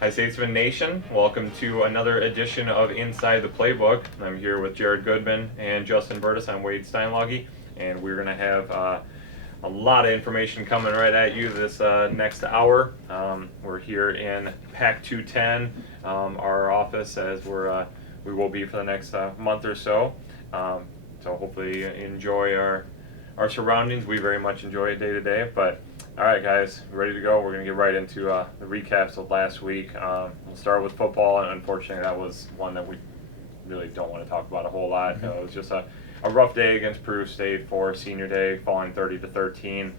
Hi, Statesmen Nation. Welcome to another edition of Inside the Playbook. I'm here with Jared Goodman and Justin Burtis. I'm Wade Steinloggy, and we're going to have a lot of information coming right at you this next hour. We're here in PAC 210, our office, as we will be for the next month or so. So hopefully you enjoy our surroundings. We very much enjoy it day to day, but all right, guys, ready to go. We're going to get right into the recaps of last week. We'll start with football, and unfortunately that was one that we really don't want to talk about a whole lot. It was just a rough day against Peru State for senior day, falling 30-13.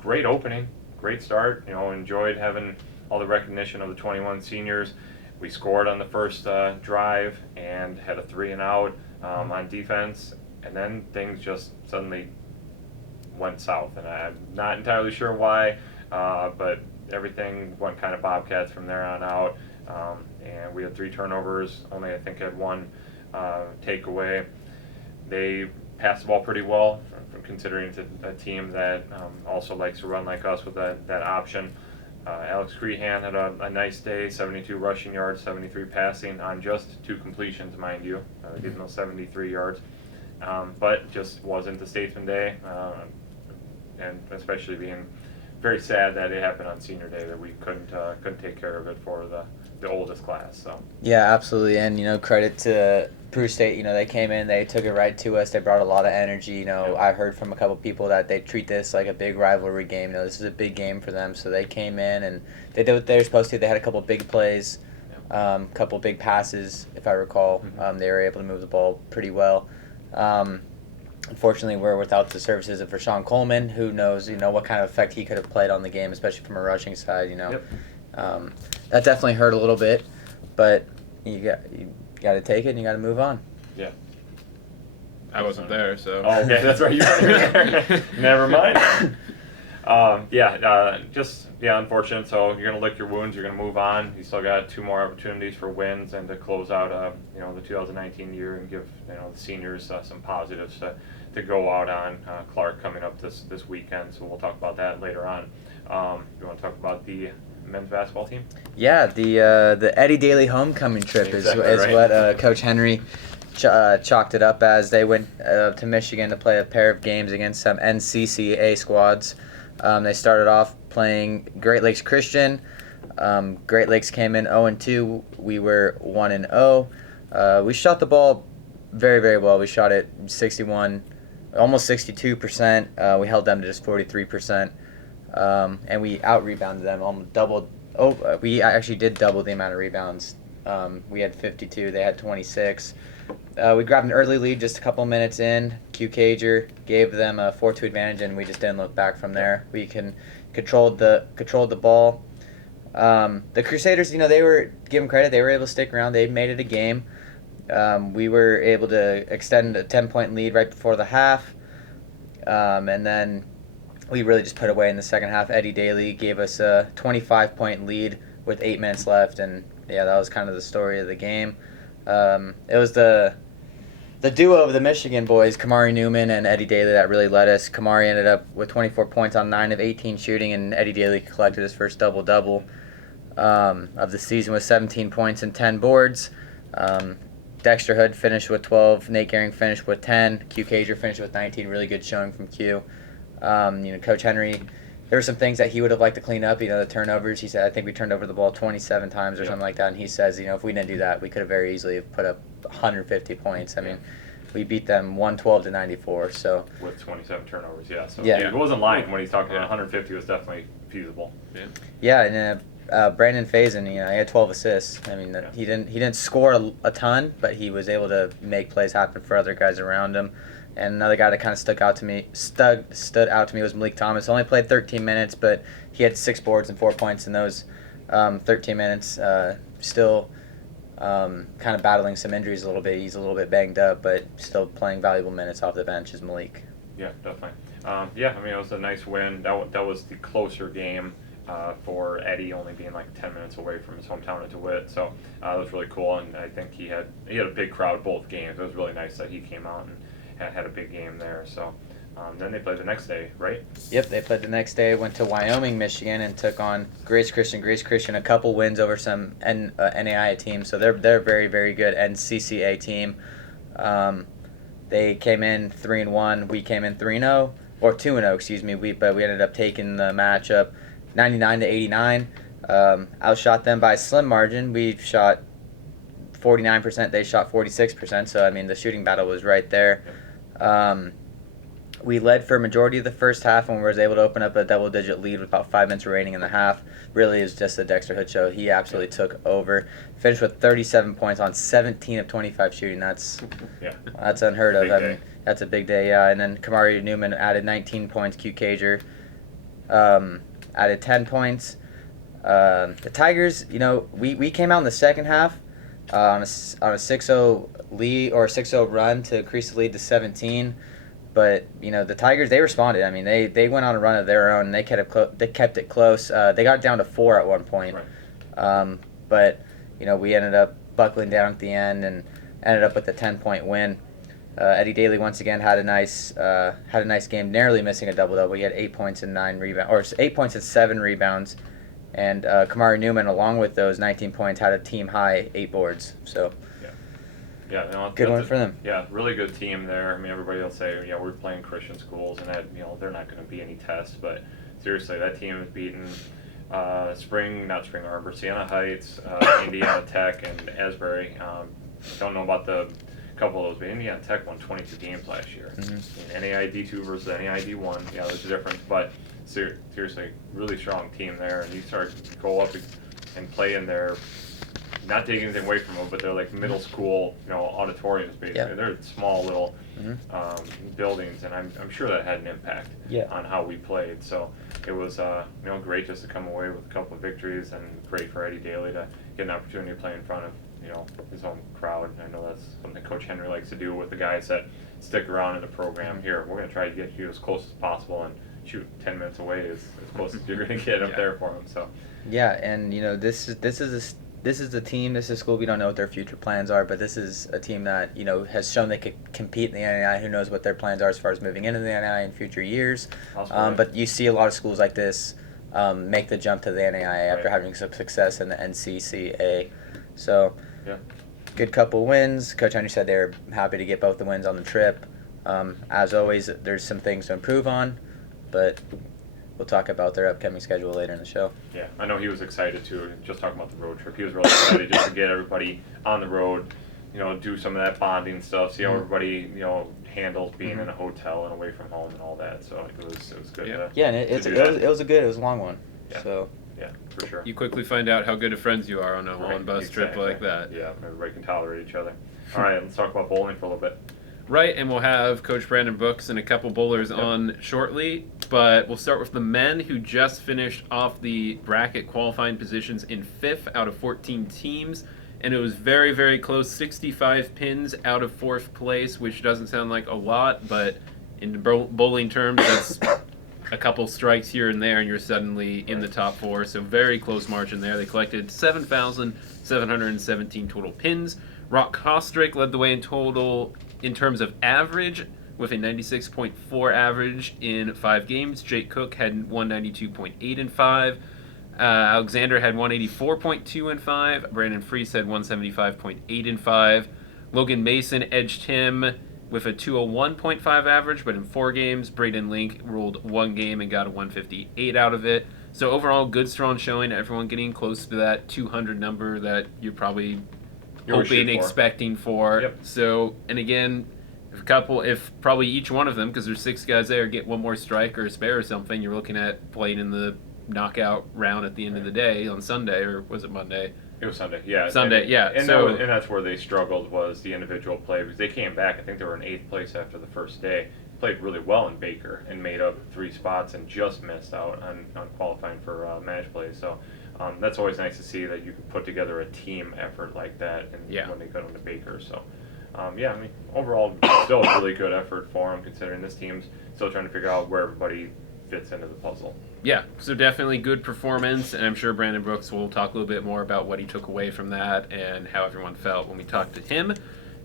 Great opening, great start. Enjoyed having all the recognition of the 21 seniors. We scored on the first drive and had a 3-and-out on defense, and then things just suddenly went south, and I'm not entirely sure why, but everything went kind of Bobcats from there on out, and we had 3 turnovers, only I think had 1 takeaway. They passed the ball pretty well, considering it's a team that also likes to run like us with that option. Alex Crehan had a nice day, 72 rushing yards, 73 passing on just 2 completions, mind you, getting those 73 yards. But just wasn't the Statesman day, and especially being very sad that it happened on senior day that we couldn't take care of it for the oldest class. So yeah, absolutely, and credit to Peru State. They came in, they took it right to us. They brought a lot of energy. I heard from a couple people that they treat this like a big rivalry game. This is a big game for them, so they came in and they did what they were supposed to. They had a couple big plays, couple big passes, if I recall. Mm-hmm. They were able to move the ball pretty well. Unfortunately, we're without the services of Rashawn Coleman. Who knows, what kind of effect he could have played on the game, especially from a rushing side. Yep. That definitely hurt a little bit, but you got to take it and you got to move on. Yeah. I wasn't there, so. Oh, okay, that's right. You weren't there. Never mind. Unfortunate. So you're gonna lick your wounds. You're gonna move on. You still got 2 more opportunities for wins and to close out, the 2019 year and give the seniors some positives to go out on. Clark coming up this weekend, so we'll talk about that later on. You want to talk about the men's basketball team? Yeah, the Eddie Daly homecoming trip Exactly is right. what Coach Henry chalked it up as. They went to Michigan to play a pair of games against some NCCA squads. They started off playing Great Lakes Christian. Great Lakes came in 0-2. We were 1-0. We shot the ball very, very well. We shot it 61, almost 62%. We held them to just 43%. And we out-rebounded them, almost doubled. We actually did double the amount of rebounds. We had 52. They had 26. We grabbed an early lead just a couple minutes in. Q Cager gave them a 4-2 advantage, and we just didn't look back from there. We controlled the ball. The Crusaders, they were, give them credit, they were able to stick around. They made it a game. We were able to extend a 10-point lead right before the half, and then we really just put away in the second half. Eddie Daly gave us a 25-point lead with 8 minutes left, and yeah, that was kind of the story of the game. It was the duo of the Michigan boys, Kamari Newman and Eddie Daly, that really led us. Kamari ended up with 24 points on 9 of 18 shooting, and Eddie Daly collected his first double-double of the season with 17 points and 10 boards. Dexter Hood finished with 12. Nate Gehring finished with 10. Q Cager finished with 19. Really good showing from Q. Coach Henry, there were some things that he would have liked to clean up. The turnovers. He said, I think we turned over the ball 27 times or something like that. And he says, if we didn't do that, we could have very easily put up 150 points. I mean, we beat them 112-94. So with 27 turnovers, yeah. So yeah. He wasn't lying when he's talking about 150 was definitely feasible. Yeah, and Brandon Faison, he had 12 assists. I mean, he didn't score a ton, but he was able to make plays happen for other guys around him. And another guy that kind of stood out to me was Malik Thomas. Only played 13 minutes, but he had 6 boards and 4 points in those 13 minutes. Still kind of battling some injuries a little bit. He's a little bit banged up, but still playing valuable minutes off the bench is Malik. Yeah, definitely. It was a nice win. That was the closer game for Eddie, only being like 10 minutes away from his hometown of DeWitt. So that was really cool, and I think he had a big crowd both games. It was really nice that he came out and had a big game there. So Then they played the next day, right? Yep, they played the next day, went to Wyoming, Michigan, and took on Grace Christian. Grace Christian, a couple wins over some NAIA teams, so they're very, very good NCCA team. They came in 3-1. We came in 3-0, or 2-0, excuse me. But we ended up taking the matchup 99-89. Outshot them by a slim margin. We shot 49%. They shot 46%. So I mean, the shooting battle was right there. We led for a majority of the first half and was able to open up a double-digit lead with about 5 minutes remaining in the half. Really is just a Dexter Hood show. He absolutely took over. Finished with 37 points on 17 of 25 shooting. That's unheard of. Big day. That's a big day, yeah. And then Kamari Newman added 19 points. Q Cager added 10 points. The Tigers, we came out in the second half on a 6-0 lead or 6-0 run to increase the lead to 17. But the Tigers, they responded. I mean, they went on a run of their own. They kept it close. They got it down to 4 at one point. Right. But we ended up buckling down at the end and ended up with a 10-point win. Eddie Daly once again had a nice game, narrowly missing a double-double. He had 8 points and 9 rebounds, or 8 points and 7 rebounds. And Kamari Newman, along with those 19 points, had a team high 8 boards. So. Yeah, good one for them. Yeah, really good team there. I mean, everybody will say, we're playing Christian schools, and that they're not going to be any tests. But seriously, that team has beaten Spring Arbor, Siena Heights, Indiana Tech, and Asbury. Don't know about the couple of those, but Indiana Tech won 22 games last year. In NAI D2 versus NAI D1, there's a difference. But seriously, really strong team there, and you start to go up and play in their. Not taking anything away from them, but they're like middle school, auditoriums basically. Yeah. They're small little buildings, and I'm sure that had an impact on how we played. So it was great just to come away with a couple of victories, and great for Eddie Daly to get an opportunity to play in front of his own crowd. And I know that's something Coach Henry likes to do with the guys that stick around in the program. Here, we're going to try to get you as close as possible, and shoot 10 minutes away as close as you're going to get up there for them. So and this is the team, this is a school, we don't know what their future plans are, but this is a team that, has shown they could compete in the NAI. Who knows what their plans are as far as moving into the NAI in future years. But you see a lot of schools like this make the jump to the NAI after having some success in the NCCA. So, good couple wins. Coach Henry said they were happy to get both the wins on the trip. As always, there's some things to improve on, but we'll talk about their upcoming schedule later in the show. Yeah, I know he was excited too. Just talking about the road trip, he was really excited just to get everybody on the road. Do some of that bonding stuff. See how everybody handles being in a hotel and away from home and all that. So it was good. And it was a long one. Yeah. So. Yeah, for sure. You quickly find out how good of friends you are on a long bus trip like that. Yeah, everybody can tolerate each other. All right, let's talk about bowling for a little bit. Right, and we'll have Coach Brandon Brooks and a couple bowlers on shortly, but we'll start with the men who just finished off the bracket qualifying positions in 5th out of 14 teams, and it was very, very close, 65 pins out of 4th place, which doesn't sound like a lot, but in bowling terms, that's a couple strikes here and there, and you're suddenly in the top 4, so very close margin there. They collected 7,717 total pins. Rock Kostric led the way in total in terms of average with a 96.4 average in 5 games. Jake Cook had 192.8 in 5. Aleksander had 184.2 in 5. Brandon Freese had 175.8 in 5. Logan Mason edged him with a 201.5 average, but in 4 games, Braden Link ruled 1 game and got a 158 out of it. So overall, good, strong showing. Everyone getting close to that 200 number that you're probably hoping, expecting for. Yep. So, and again, if probably each one of them, because there's 6 guys there, get one more strike or a spare or something, you're looking at playing in the knockout round at the end of the day on Sunday, or was it Monday? It was Sunday, yeah. Sunday, yeah. And, and that's where they struggled, was the individual play, because they came back. I think they were in 8th place after the first day. Played really well in Baker and made up 3 spots and just missed out on qualifying for match play. So that's always nice to see that you can put together a team effort like that when they go into Baker. So, I mean, overall, still a really good effort for them, considering this team's still trying to figure out where everybody fits into the puzzle. Yeah, so definitely good performance, and I'm sure Brandon Brooks will talk a little bit more about what he took away from that and how everyone felt when we talked to him.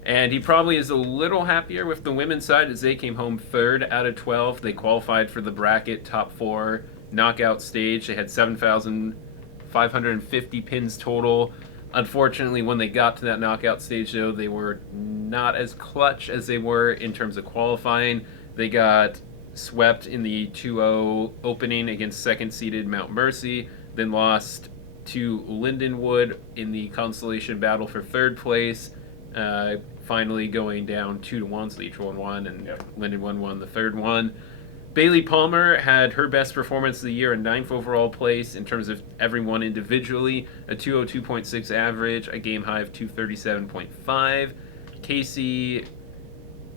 And he probably is a little happier with the women's side as they came home third out of 12. They qualified for the bracket top 4 knockout stage. They had 7,550 pins total. Unfortunately, when they got to that knockout stage, though, they were not as clutch as they were in terms of qualifying. They got swept in the 2-0 opening against second-seeded Mount Mercy, then lost to Lindenwood in the consolation battle for third place, finally going down 2-1, so each won, and Lindenwood won the third one. Bailey Palmer had her best performance of the year, a 9th overall place in terms of everyone individually, a 202.6 average, a game high of 237.5. Casey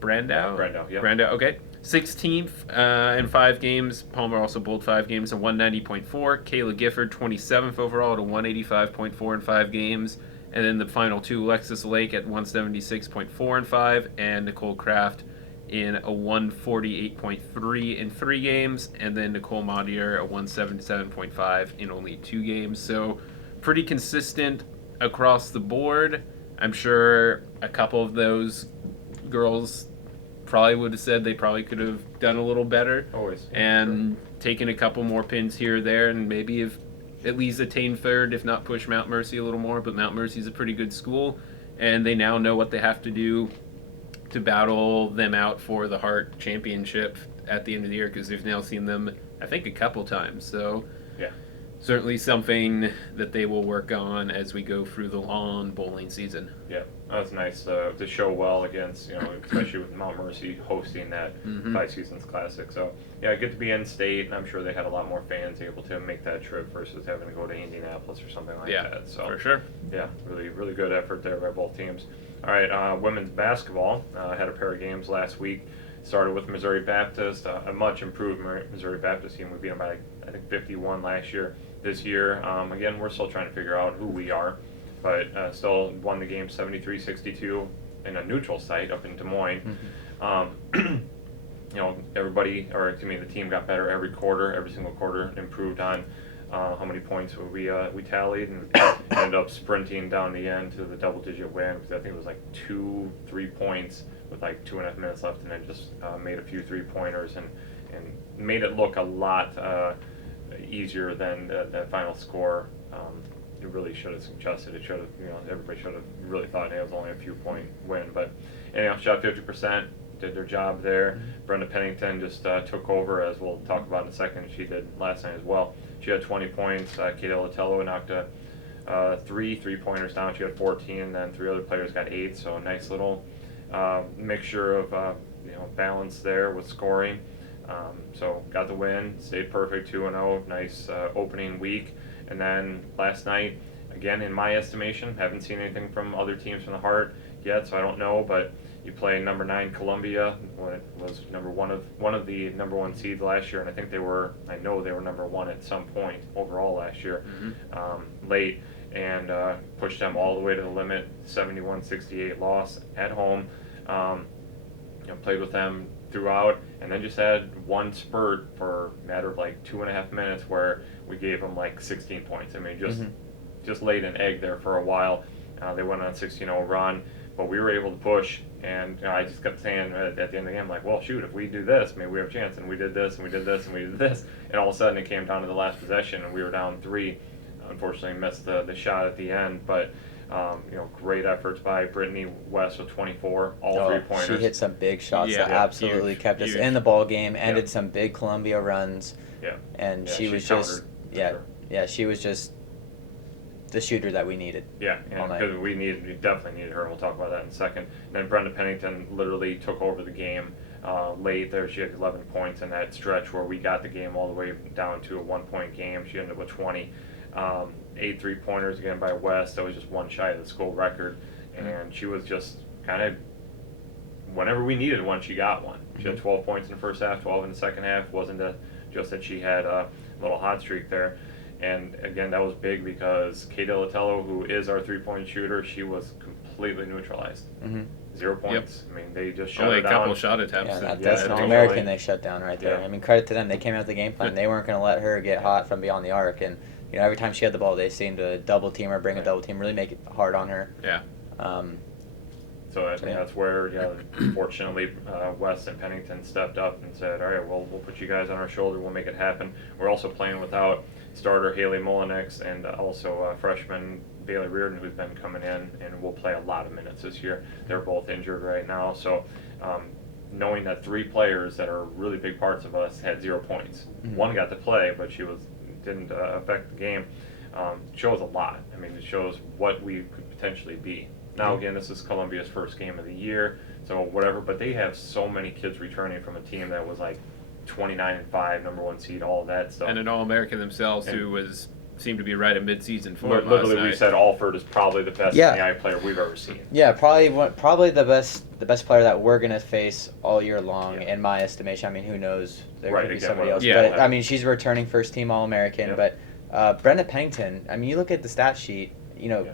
Brandow? Brandow, okay. 16th in 5 games. Palmer also bowled 5 games, a 190.4. Kayla Gifford, 27th overall at a 185.4 in 5 games. And then the final 2, Alexis Lake at 176.4 in 5, and Nicole Kraft in a 148.3 in 3 games, and then Nicole Maudier a 177.5 in only 2 games. So pretty consistent across the board. I'm sure a couple of those girls probably would have said they probably could have done a little better. Always. And taken a couple more pins here or there, and maybe have at least attained third, if not push Mount Mercy a little more. But Mount Mercy's a pretty good school, and they now know what they have to do to battle them out for the Hart Championship at the end of the year, because they've now seen them, I think, a couple times. So yeah, certainly something that they will work on as we go through the long bowling season. Yeah, that's nice to show well against, especially with Mount Mercy hosting that 5 Seasons Classic. So yeah, good to be in state, and I'm sure they had a lot more fans able to make that trip versus having to go to Indianapolis or something like that. So for sure. Yeah, really good effort there by both teams. All right, women's basketball had a pair of games last week. Started with Missouri Baptist, a much improved Missouri Baptist team. We beat them by, I think, 51 last year. This year, again, we're still trying to figure out who we are, but still won the game 73-62 in a neutral site up in Des Moines. The team got better every quarter. Every single quarter improved on how many points we tallied, and ended up sprinting down the end to the double-digit win, because I think it was like 2-3 points with like 2.5 minutes left, and then just made a few 3-pointers and made it look a lot easier than the final score. It really should have suggested. It should have, everybody should have really thought it was only a few point win. But anyhow, shot 50%, did their job there. Brenda Pennington just took over, as we'll talk about in a second. She did last night as well. She had 20 points. Kate Elatello knocked 3 3-pointers down. She had 14, and then 3 other players got 8. So a nice little mixture of balance there with scoring. So got the win, stayed perfect, 2-0, nice opening week. And then last night, again, in my estimation, haven't seen anything from other teams from the Hart yet, so I don't know, but you play number 9 Columbia, when it was one of the number 1 seeds last year, and I know they were number 1 at some point overall last year, late, and pushed them all the way to the limit, 71-68 loss at home. Played with them throughout, and then just had one spurt for a matter of like 2.5 minutes where we gave them like 16 points. I mean, just laid an egg there for a while. They went on a 16-0 run, but we were able to push, and I just kept saying at the end of the game, like, well, shoot, if we do this, maybe we have a chance. And we did this, and we did this, and we did this, and all of a sudden it came down to the last possession, and we were down 3. Unfortunately, missed the shot at the end, but great efforts by Brittany West with 24, all 3-pointers. She hit some big shots that absolutely kept us in the ball game, ended some big Columbia runs. Yeah. And she was just, she was just the shooter that we needed. Yeah, because we definitely needed her, and we'll talk about that in a second. And then Brenda Pennington literally took over the game late there. She had 11 points in that stretch where we got the game all the way down to a 1-point game. She ended up with 20. 8 3-pointers again by West. That was just one shy of the school record, and she was just kind of, whenever we needed one, she got one. She had 12 points in the first half, 12 in the second half. Wasn't just that she had a little hot streak there. And again, that was big because Kate Elatello, who is our 3-point shooter, she was completely neutralized. 0 points. I mean, they just shut her down. Only a couple shot attempts. Yeah, that's an All-American they shut down right there. I mean, credit to them. They came out with the game plan. They weren't going to let her get hot from beyond the arc, and every time she had the ball, they seemed to double team her, bring a double team, really make it hard on her. Yeah. So I think that's where, fortunately, West and Pennington stepped up and said, all right, we'll put you guys on our shoulder. We'll make it happen. We're also playing without starter Haley Molinix and also freshman Bailey Reardon, who's been coming in and will play a lot of minutes this year. They're both injured right now. So knowing that 3 players that are really big parts of us had 0 points. One got to play, but she didn't affect the game. Shows a lot. I mean, it shows what we could potentially be. Now, again, this is Columbia's first game of the year, so whatever, but they have so many kids returning from a team that was like 29-5, number 1 seed, all of that stuff. And an All-American themselves who seemed to be right at midseason form last literally, night. we said Alford is probably the best NAI player we've ever seen. Yeah, probably the best player that we're gonna face all year long, in my estimation. I mean, who knows? There could be somebody else. Yeah. But I mean, she's a returning first-team All-American. But Brenda Pennington, I mean, you look at the stat sheet.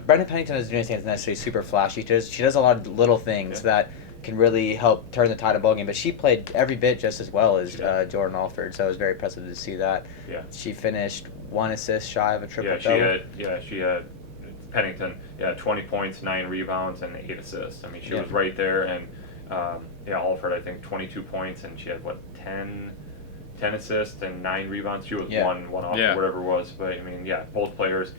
Brenda Pennington doesn't do anything that's necessarily super flashy. She does a lot of little things that can really help turn the tide of ball game. But she played every bit just as well as Jordan Alford, so it was very impressive to see that. Yeah. She finished 1 assist shy of a triple-double. She had Pennington, 20 points, 9 rebounds, and 8 assists. I mean, she was right there. And Alford, I think 22 points, and she had 10 assists and 9 rebounds. She was one off or whatever it was. But I mean, both players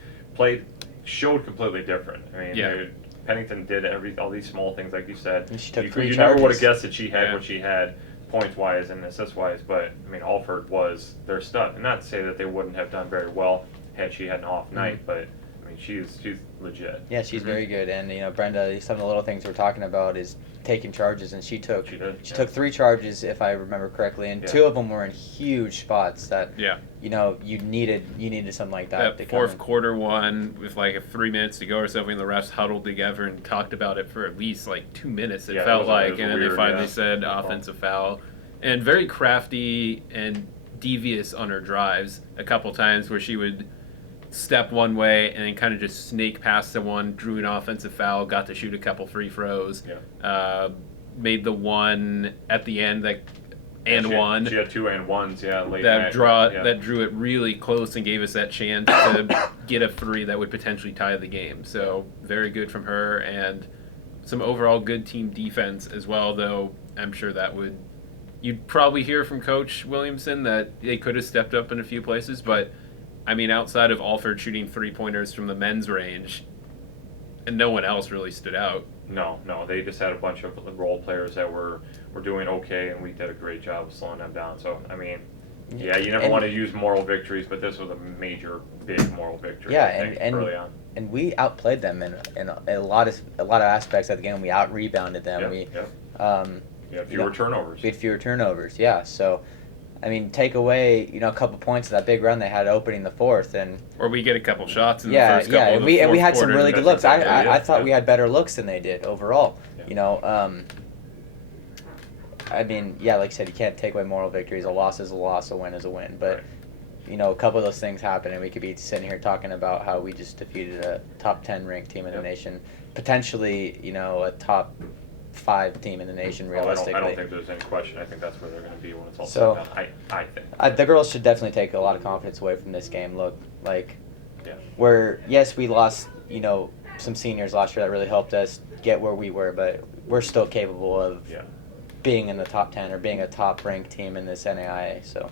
showed completely different. I mean, Pennington did all these small things, like you said. And she took you 3 you charges. never would have guessed that she had what she had, points-wise and assist-wise. But I mean, Alford was their stud. And not to say that they wouldn't have done very well had she had an off night, but I mean, she's legit. Yeah, she's very good. And Brenda, some of the little things we're talking about is taking charges, and she took 3 charges, if I remember correctly, and 2 of them were in huge spots that you needed something like that. That fourth quarter one with like 3 minutes to go or something, the refs huddled together and talked about it for at least like 2 minutes. It felt like, and then they finally said offensive foul, and very crafty and devious on her drives. A couple times where she would step one way and then kind of just snake past someone, drew an offensive foul, got to shoot a couple free throws, made the one at the end one. She had 2 and 1s, late that drew it really close and gave us that chance to get a 3 that would potentially tie the game. So very good from her, and some overall good team defense as well. Though I'm sure you'd probably hear from Coach Williamson that they could have stepped up in a few places, but I mean, outside of Alford shooting 3-pointers from the men's range, and no one else really stood out. No, they just had a bunch of role players that were doing okay, and we did a great job of slowing them down. So, I mean, you never want to use moral victories, but this was a major, big moral victory. Early on. And we outplayed them in a lot of aspects of the game. We out-rebounded them. We had fewer turnovers. We had fewer turnovers, so... I mean, take away, a couple points of that big run they had opening the fourth, or we get a couple shots in the first couple. And we had some really good looks. I thought we had better looks than they did overall. I mean, like I said, you can't take away moral victories. A loss is a loss, a win is a win. But a couple of those things happen, and we could be sitting here talking about how we just defeated a top 10 ranked team in the nation, potentially, a top 5 team in the nation, realistically. I don't think there's any question. I think that's where they're going to be when it's all said and done. I think. The girls should definitely take a lot of confidence away from this game. Look, we lost, some seniors last year that really helped us get where we were, but we're still capable of being in the top 10 or being a top-ranked team in this NAIA, so.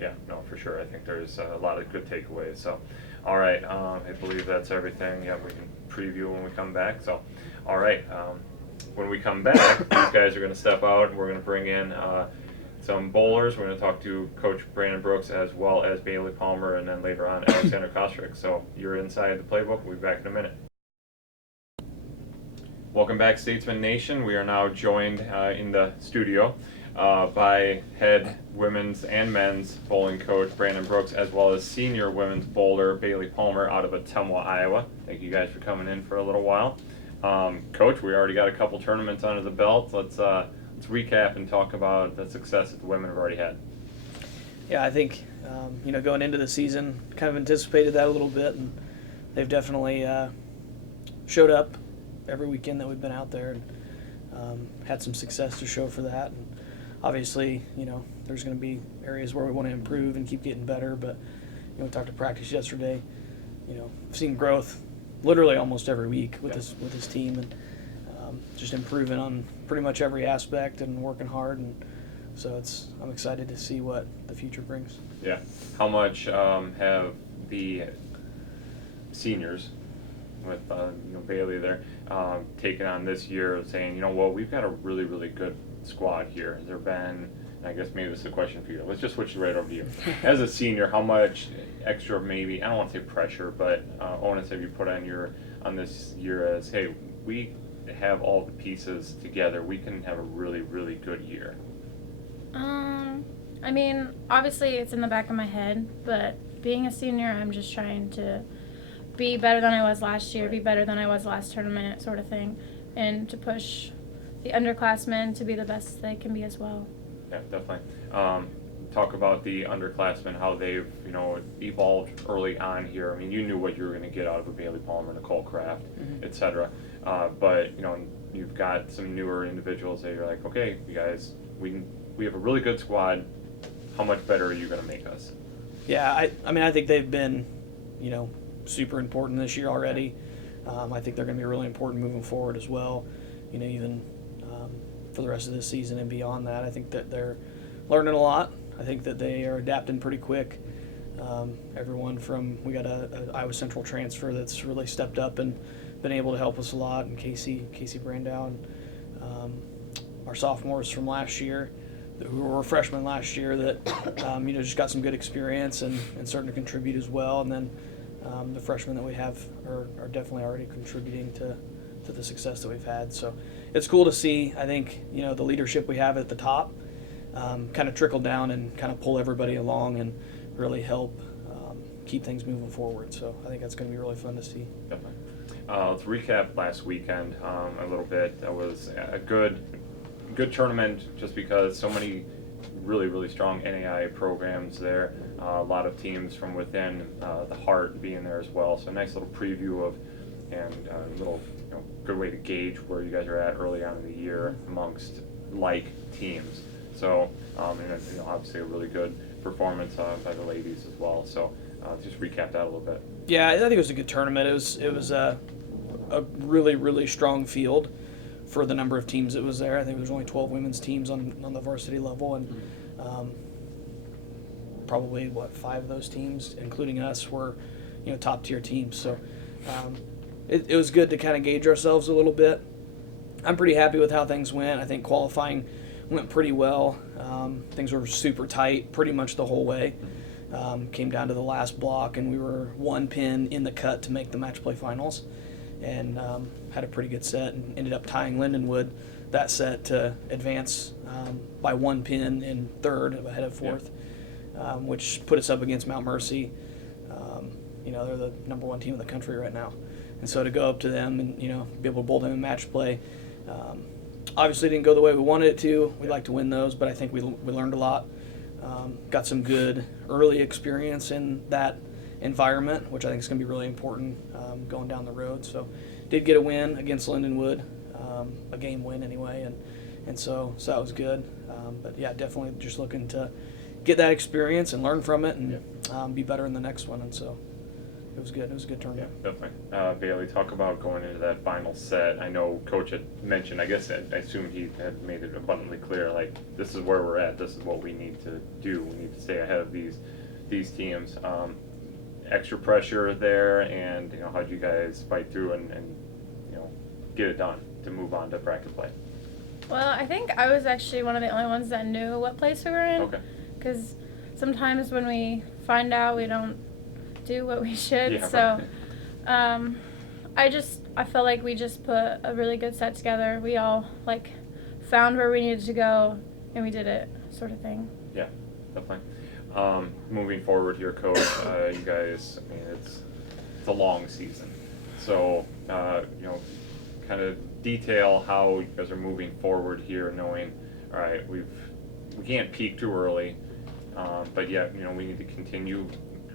Yeah, no, for sure. I think there's a lot of good takeaways. So, all right, I believe that's everything. We can preview when we come back. So, all right. When we come back, these guys are going to step out, and we're going to bring in some bowlers. We're going to talk to Coach Brandon Brooks as well as Bailey Palmer, and then later on Aleksander Kostric. So you're inside the playbook. We'll be back in a minute. Welcome back, Statesmen Nation. We are now joined in the studio by head women's and men's bowling coach Brandon Brooks, as well as senior women's bowler Bailey Palmer out of Ottumwa, Iowa. Thank you guys for coming in for a little while. Coach, we already got a couple tournaments under the belt. Let's recap and talk about the success that the women have already had. Yeah, I think going into the season, kind of anticipated that a little bit, and they've definitely showed up every weekend that we've been out there, and had some success to show for that. And obviously, there's going to be areas where we want to improve and keep getting better. But we talked to practice yesterday. I've seen growth literally almost every week with this team, and just improving on pretty much every aspect and working hard, and so I'm excited to see what the future brings. Yeah. How much have the seniors with Bailey there taken on this year, saying, well, we've got a really, really good squad here? Has there been, I guess maybe this is a question for you. Let's just switch it right over to you. As a senior, how much extra, maybe, I don't want to say pressure, but onus have you put on this year as, hey, we have all the pieces together, we can have a really, really good year? I mean, obviously it's in the back of my head, but being a senior, I'm just trying to be better than I was last year, be better than I was last tournament, sort of thing, and to push the underclassmen to be the best they can be as well. Yeah, definitely. Talk about the underclassmen, how they've evolved early on here. I mean, you knew what you were going to get out of a Bailey Palmer, Nicole Kraft, etc. But you've got some newer individuals that you're like, okay, you guys, we have a really good squad. How much better are you going to make us? Yeah, I mean, I think they've been, super important this year already. I think they're going to be really important moving forward as well. Even for the rest of this season and beyond that, I think that they're learning a lot. I think that they are adapting pretty quick. Everyone we got a Iowa Central transfer that's really stepped up and been able to help us a lot, and Casey Brandow, and our sophomores from last year, who were freshmen last year, that just got some good experience and starting to contribute as well. And then the freshmen that we have are definitely already contributing to the success that we've had. So it's cool to see. I think the leadership we have at the top kind of trickle down and kind of pull everybody along and really help keep things moving forward. So I think that's going to be really fun to see. Definitely. Let's recap last weekend a little bit. That was a good tournament, just because so many really, really strong NAI programs there. A lot of teams from within the heart being there as well. So a nice little preview of, and a little good way to gauge where you guys are at early on in the year amongst like teams. So and obviously a really good performance by the ladies as well. So just recap that a little bit. Yeah, I think it was a good tournament. It was a really, really strong field for the number of teams that was there. I think there was only 12 women's teams on the varsity level, and probably 5 of those teams, including us, were top tier teams. So it was good to kind of gauge ourselves a little bit. I'm pretty happy with how things went. I think qualifying went pretty well. Things were super tight pretty much the whole way. Came down to the last block, and we were 1 pin in the cut to make the match play finals, and had a pretty good set, and ended up tying Lindenwood that set to advance by 1 pin in third ahead of fourth, which put us up against Mount Mercy. They're the number 1 team in the country right now, and so to go up to them and be able to bowl them in match play, obviously didn't go the way we wanted it to. We like to win those, but I think we learned a lot. Got some good early experience in that environment, which I think is going to be really important going down the road. So did get a win against Lindenwood, a game win anyway, and so that was good. But yeah, definitely just looking to get that experience and learn from it, and be better in the next one. And so it was good. It was a good tournament. Yeah, definitely. Bailey, talk about going into that final set. I know Coach had mentioned, I assume he had made it abundantly clear, like, this is where we're at, this is what we need to do. We need to stay ahead of these teams. Extra pressure there, and how'd you guys fight through and get it done to move on to bracket play? Well, I think I was actually one of the only ones that knew what place we were in. Okay. Because sometimes when we find out, we don't do what we should. Yeah, so right. I felt like we just put a really good set together. We all found where we needed to go, and we did it, sort of thing. Yeah, definitely. Moving forward here, Coach, you guys, I mean, it's a long season. So, kind of detail how you guys are moving forward here, knowing, all right, we can't peak too early, but yet, we need to continue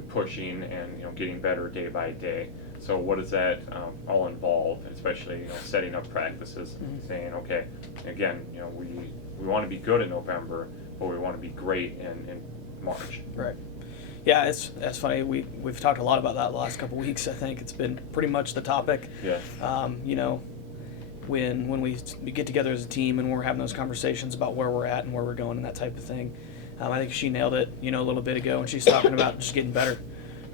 pushing and, getting better day by day. So what does that all involve, especially, setting up practices, saying, okay, again, we want to be good in November, but we want to be great in March. Right. Yeah, it's funny. We've talked a lot about that the last couple of weeks. I think it's been pretty much the topic. Yeah. when we get together as a team and we're having those conversations about where we're at and where we're going and that type of thing. I think she nailed it, a little bit ago, and she's talking about just getting better,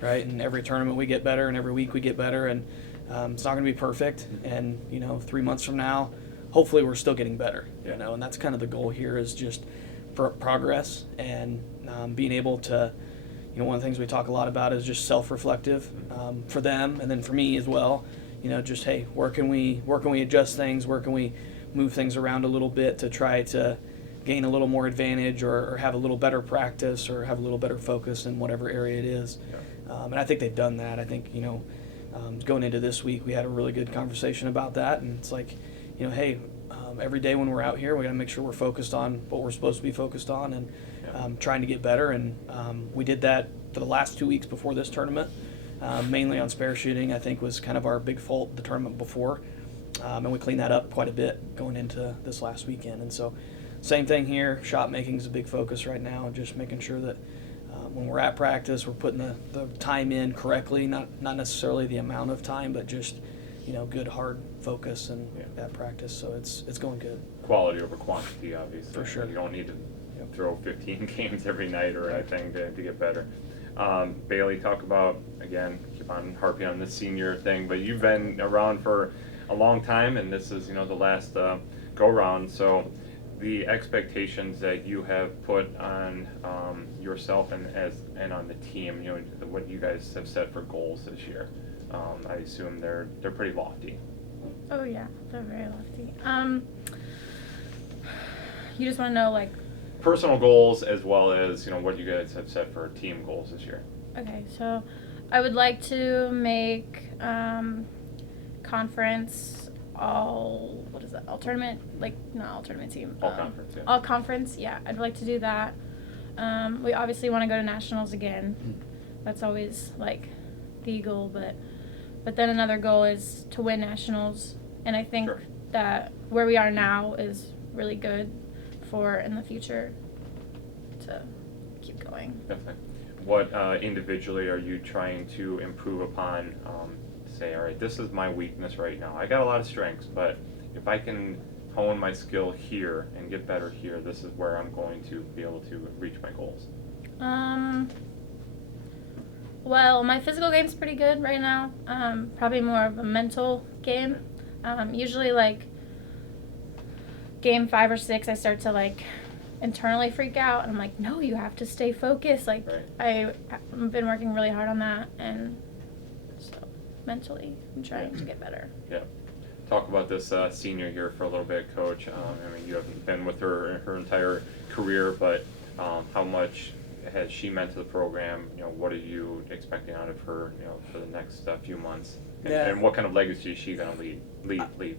right? And every tournament we get better, and every week we get better, and it's not going to be perfect. And 3 months from now, hopefully we're still getting better, and that's kind of the goal here is just progress and being able to. One of the things we talk a lot about is just self-reflective for them and then for me as well. Just hey, where can we adjust things? Where can we move things around a little bit to try to gain a little more advantage or have a little better practice or have a little better focus in whatever area it is. And I think they've done that. I think going into this week we had a really good conversation about that, and it's like hey, every day when we're out here we got to make sure we're focused on what we're supposed to be focused on and trying to get better. And we did that for the last 2 weeks before this tournament. Mainly on spare shooting, I think was kind of our big fault the tournament before, and we cleaned that up quite a bit going into this last weekend. And so same thing here, shot making is a big focus right now, just making sure that when we're at practice we're putting the time in correctly, not necessarily the amount of time, but just good hard focus and at practice. So it's going good. Quality over quantity, obviously. For sure. You don't need to throw 15 games every night or anything to get better. Bailey, talk about, again, keep on harping on the senior thing, but you've been around for a long time, and this is, the last go-round. So the expectations that you have put on yourself and on the team, what you guys have set for goals this year, I assume they're pretty lofty. Oh yeah, they're very lofty. You just want to know Personal goals as well as what you guys have set for team goals this year. Okay, so I would like to make conference all tournament, not all tournament team. All conference, yeah. All conference, yeah. I'd like to do that. We obviously want to go to nationals again. That's always the goal, but then another goal is to win nationals, and I think that where we are now is really good for in the future to keep going. Definitely. What individually are you trying to improve upon? Say, all right, this is my weakness right now. I got a lot of strengths, but if I can hone my skill here and get better here, this is where I'm going to be able to reach my goals. Well, my physical game's pretty good right now. Probably more of a mental game. Usually game 5 or 6, I start to internally freak out, and I'm like, no, you have to stay focused. I've been working really hard on that, and so mentally I'm trying to get better. Yeah. Talk about this senior here for a little bit, Coach. You haven't been with her entire career, but how much has she meant to the program? What are you expecting out of her, for the next few months? And what kind of legacy is she going to leave?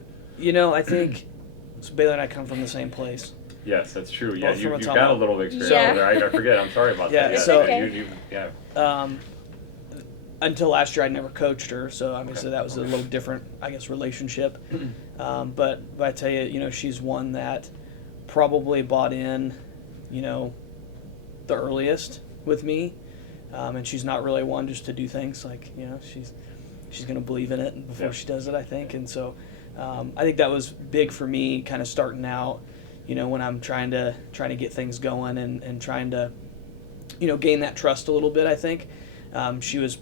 I think so Bailey and I come from the same place. Yes, that's true. Both Yeah, from you've Atomo. got a little experience there. I forget. I'm sorry about that. Yeah, so- okay. Until last year, I never coached her, so obviously that was a little different, relationship. But I tell you, she's one that probably bought in, the earliest with me, and she's not really one just to do things she's going to believe in it before she does it, I think. And so I think that was big for me, kind of starting out, when I'm trying to get things going and trying to, gain that trust a little bit. I think she was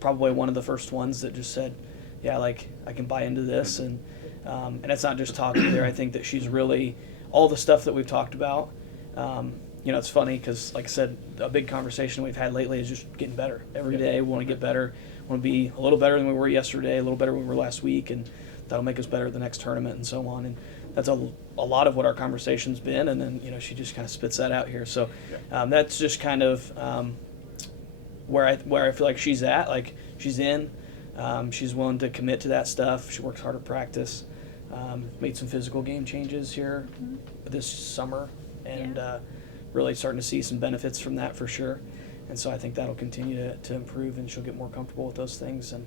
probably one of the first ones that just said, yeah, I can buy into this. And it's not just talking there. I think that she's really, all the stuff that we've talked about, it's funny because, like I said, a big conversation we've had lately is just getting better. Every day we want to get better. We want to be a little better than we were yesterday, a little better than we were last week, and that'll make us better at the next tournament and so on. And that's a lot of what our conversation's been. And then, she just kind of spits that out here. So that's just kind of where I feel like she's at. She's in. She's willing to commit to that stuff. She works hard at practice. Made some physical game changes here this summer, and really starting to see some benefits from that for sure. And so I think that'll continue to improve, and she'll get more comfortable with those things and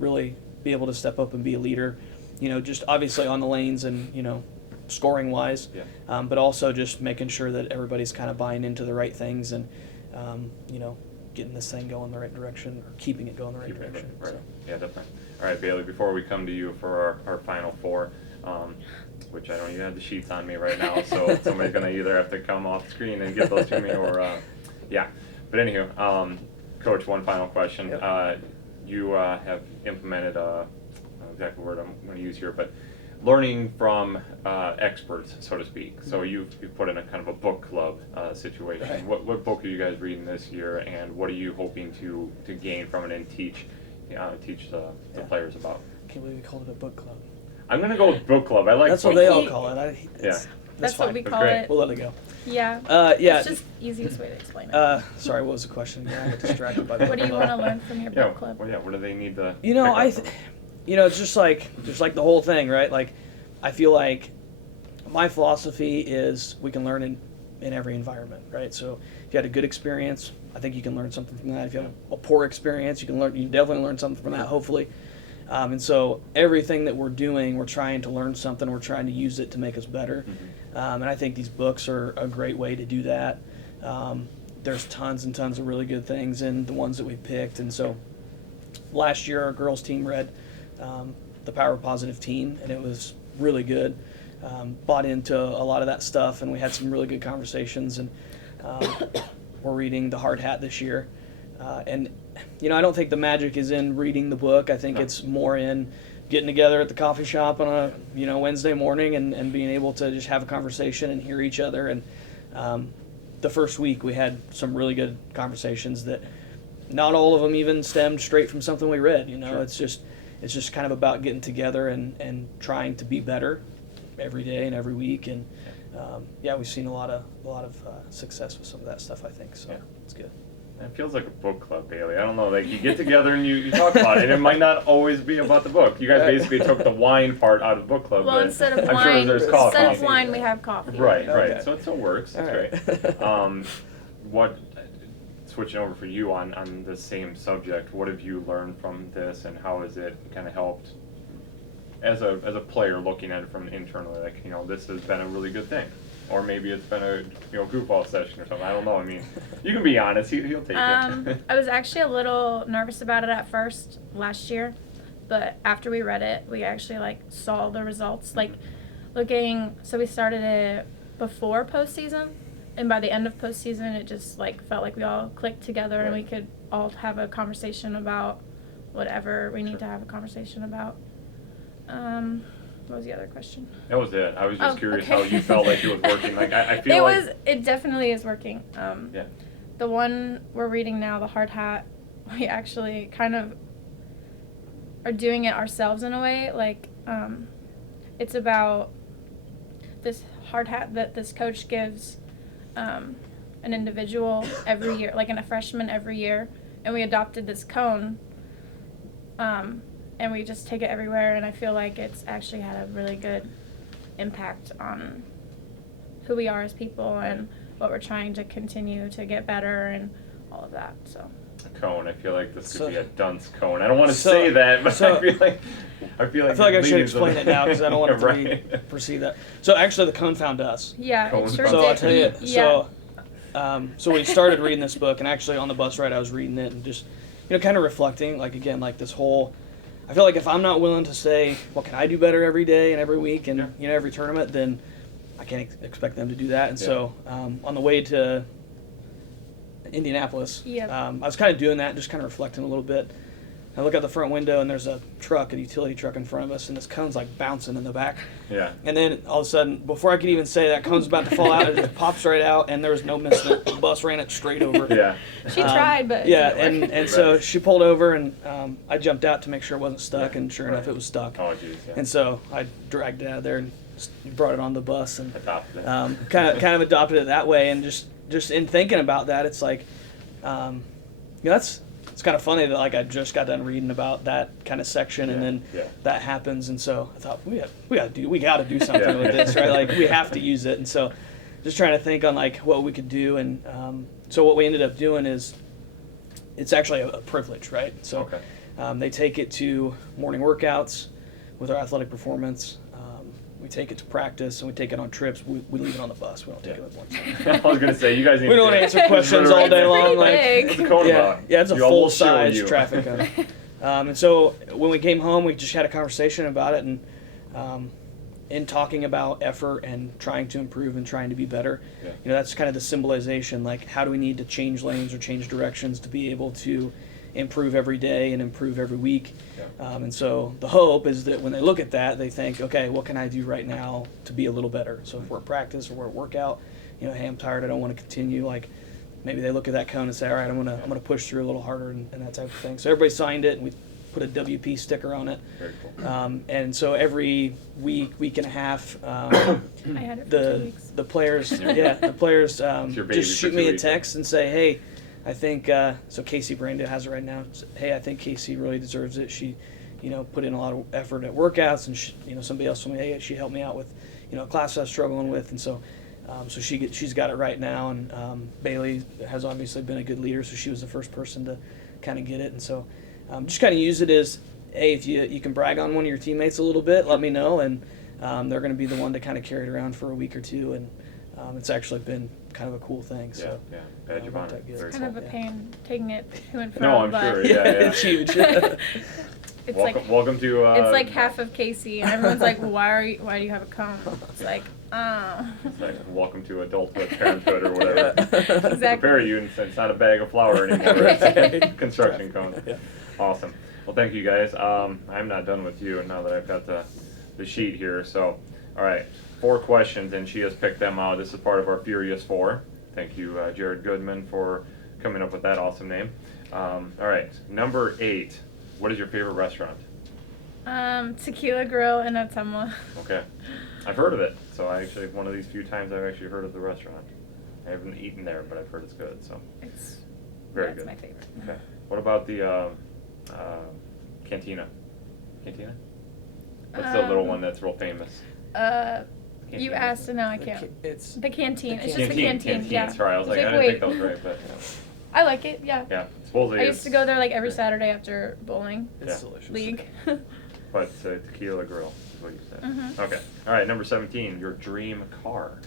really be able to step up and be a leader, just obviously on the lanes and, scoring wise, but also just making sure that everybody's kind of buying into the right things and, getting this thing going the right direction or keeping it going the right direction. Right. So. Yeah, definitely. All right, Bailey, before we come to you for our final four, which I don't even have the sheets on me right now, so somebody's going to either have to come off screen and give those to me or, yeah. But anywho, Coach, one final question. Yep. You have implemented, I don't know exactly the word I'm going to use here, but learning from experts, so to speak. So you've put in a kind of a book club situation. Right. What book are you guys reading this year, and what are you hoping to gain from it and teach the players about? I can't believe we called it a book club. I'm going to go with book club. I like That's book what they club. all call it. That's fine. what we That's call great. it. We'll let it go. Yeah. Yeah. It's just easiest way to explain it. Sorry, what was the question? Yeah, I got distracted by What do you want to learn from your Yeah, book club? well, yeah, what do they need to You know, pick up from? it's just like the whole thing, right? Like, I feel like my philosophy is we can learn in every environment, right? So if you had a good experience, I think you can learn something from that. If you have a poor experience, you can definitely learn something from that, hopefully. And so everything that we're doing, we're trying to learn something. We're trying to use it to make us better. And I think these books are a great way to do that. There's tons and tons of really good things in the ones that we picked. And so last year, our girls team read The Power of Positive Teen, and it was really good. Bought into a lot of that stuff, and we had some really good conversations. And we're reading The Hard Hat this year. And I don't think the magic is in reading the book. I think it's more in getting together at the coffee shop on a Wednesday morning and being able to just have a conversation and hear each other. And the first week we had some really good conversations that not all of them even stemmed straight from something we read. Sure. It's just kind of about getting together and trying to be better every day and every week. And we've seen a lot of success with some of that stuff, I think. So it's good. It feels like a book club, Bailey. I don't know, like you get together and you talk about it. It might not always be about the book. You guys basically took the wine part out of book club. Well, but instead of I'm wine, sure there's coffee. instead of wine, we have coffee. Right. Okay. So it still works. That's All great. Switching over for you on the same subject, what have you learned from this, and how has it kind of helped as a player looking at it from internally? Like, this has been a really good thing. Or maybe it's been a goof off session or something. I don't know. I mean, you can be honest. He'll take it. I was actually a little nervous about it at first last year, but after we read it, we actually saw the results. So we started it before postseason, and by the end of postseason, it just felt like we all clicked together and we could all have a conversation about whatever we need to have a conversation about. What was the other question? That was it. I was just curious okay. how you felt like it was working. I feel It definitely is working. Yeah. The one we're reading now, The Hard Hat, we actually kind of are doing it ourselves in a way. It's about this hard hat that this coach gives an individual every year, like a freshman every year, and we adopted this cone. And we just take it everywhere, and I feel like it's actually had a really good impact on who we are as people and what we're trying to continue to get better and all of that. So. A cone. I feel like this could be a dunce cone. I don't want to say that, but I feel like I should explain it now because I don't want it to perceive that. So actually, the cone found us. Yeah, Cone it sure found did. So I'll tell you. Yeah. So we started reading this book, and actually on the bus ride, I was reading it and just, kind of reflecting. This whole. I feel like if I'm not willing to say, what can I do better every day and every week and every tournament, then I can't expect them to do that. And so on the way to Indianapolis, I was kind of doing that, just kind of reflecting a little bit. I look out the front window, and there's a utility truck in front of us, and this cone's bouncing in the back. Yeah. And then all of a sudden, before I could even say that cone's about to fall out, it just pops right out, and there was no missing it. The bus ran it straight over. Yeah. She tried, but Yeah, it didn't work. and so she pulled over, and I jumped out to make sure it wasn't stuck, and sure enough, it was stuck. Oh, geez. Yeah. And so I dragged it out of there and brought it on the bus, and Adopted it. kind of adopted it that way. And just in thinking about that, it's it's kind of funny that I just got done reading about that kind of section, and then that happens, and so I thought we got to do something with this, right? We have to use it, and so just trying to think on what we could do, and so what we ended up doing is it's actually a privilege, right? So they take it to morning workouts with our athletic performance. We take it to practice, and we take it on trips. We leave it on the bus. We don't take it with one. I was gonna say, you guys need We don't answer questions all day long. What's the cone about? Yeah, it's a You all will show full-size you. traffic cone. And so when we came home, we just had a conversation about it, and in talking about effort and trying to improve and trying to be better, that's kind of the symbolization. Like, how do we need to change lanes or change directions to be able to improve every day and improve every week? And so the hope is that when they look at that, they think, okay, what can I do right now to be a little better? So if we're at practice or we're at workout, hey, I'm tired, I don't want to continue. Like, maybe they look at that cone and say, all right, I'm gonna push through a little harder and that type of thing. So everybody signed it, and we put a WP sticker on it. Very cool. And so every week and a half, I had it for 2 weeks. the players, the players your baby just for shoot 2 me a weeks. text and say, hey, I think so. Casey Brando has it right now. Hey, I think Casey really deserves it. She, put in a lot of effort at workouts, and somebody else told me, hey, she helped me out with, a class I was struggling with, and so. So she's got it right now, and Bailey has obviously been a good leader, so she was the first person to kind of get it, and so just kind of use it as, hey, if you can brag on one of your teammates a little bit, let me know, and they're going to be the one to kind of carry it around for a week or two, and it's actually been kind of a cool thing. So Badge of honor. It's Kind of a pain taking it to and from. No, I'm but sure. It's huge. It's welcome to. it's like half of Casey, and everyone's like, well, why do you have a cone? It's like, It's like, welcome to adulthood, parenthood, or whatever. Exactly. Prepare you, and it's not a bag of flour anymore. It's a construction cone. Awesome. Well, thank you guys. I'm not done with you now that I've got the sheet here. So, all right, 4 questions, and she has picked them out. This is part of our Furious 4. Thank you, Jared Goodman, for coming up with that awesome name. All right, number 8. What is your favorite restaurant? Tequila Grill in Ottumwa. Okay. I've heard of it. So I actually, one of these few times I've actually heard of the restaurant. I haven't eaten there, but I've heard it's good. So It's very good. my favorite. Okay. What about the cantina? Cantina? What's the little one that's real famous? You Cantina. asked, and now I can't. It's The canteen. The It's just the canteen. Yeah. Sorry, I was like, It's I didn't wait. think that was right, but I like it. Yeah. yeah. Supposedly I used to go there like every yeah. Saturday after bowling Yeah. delicious. league. But Tequila Grill is what you said. Mhm. Okay. All right. Number 17. Your dream car.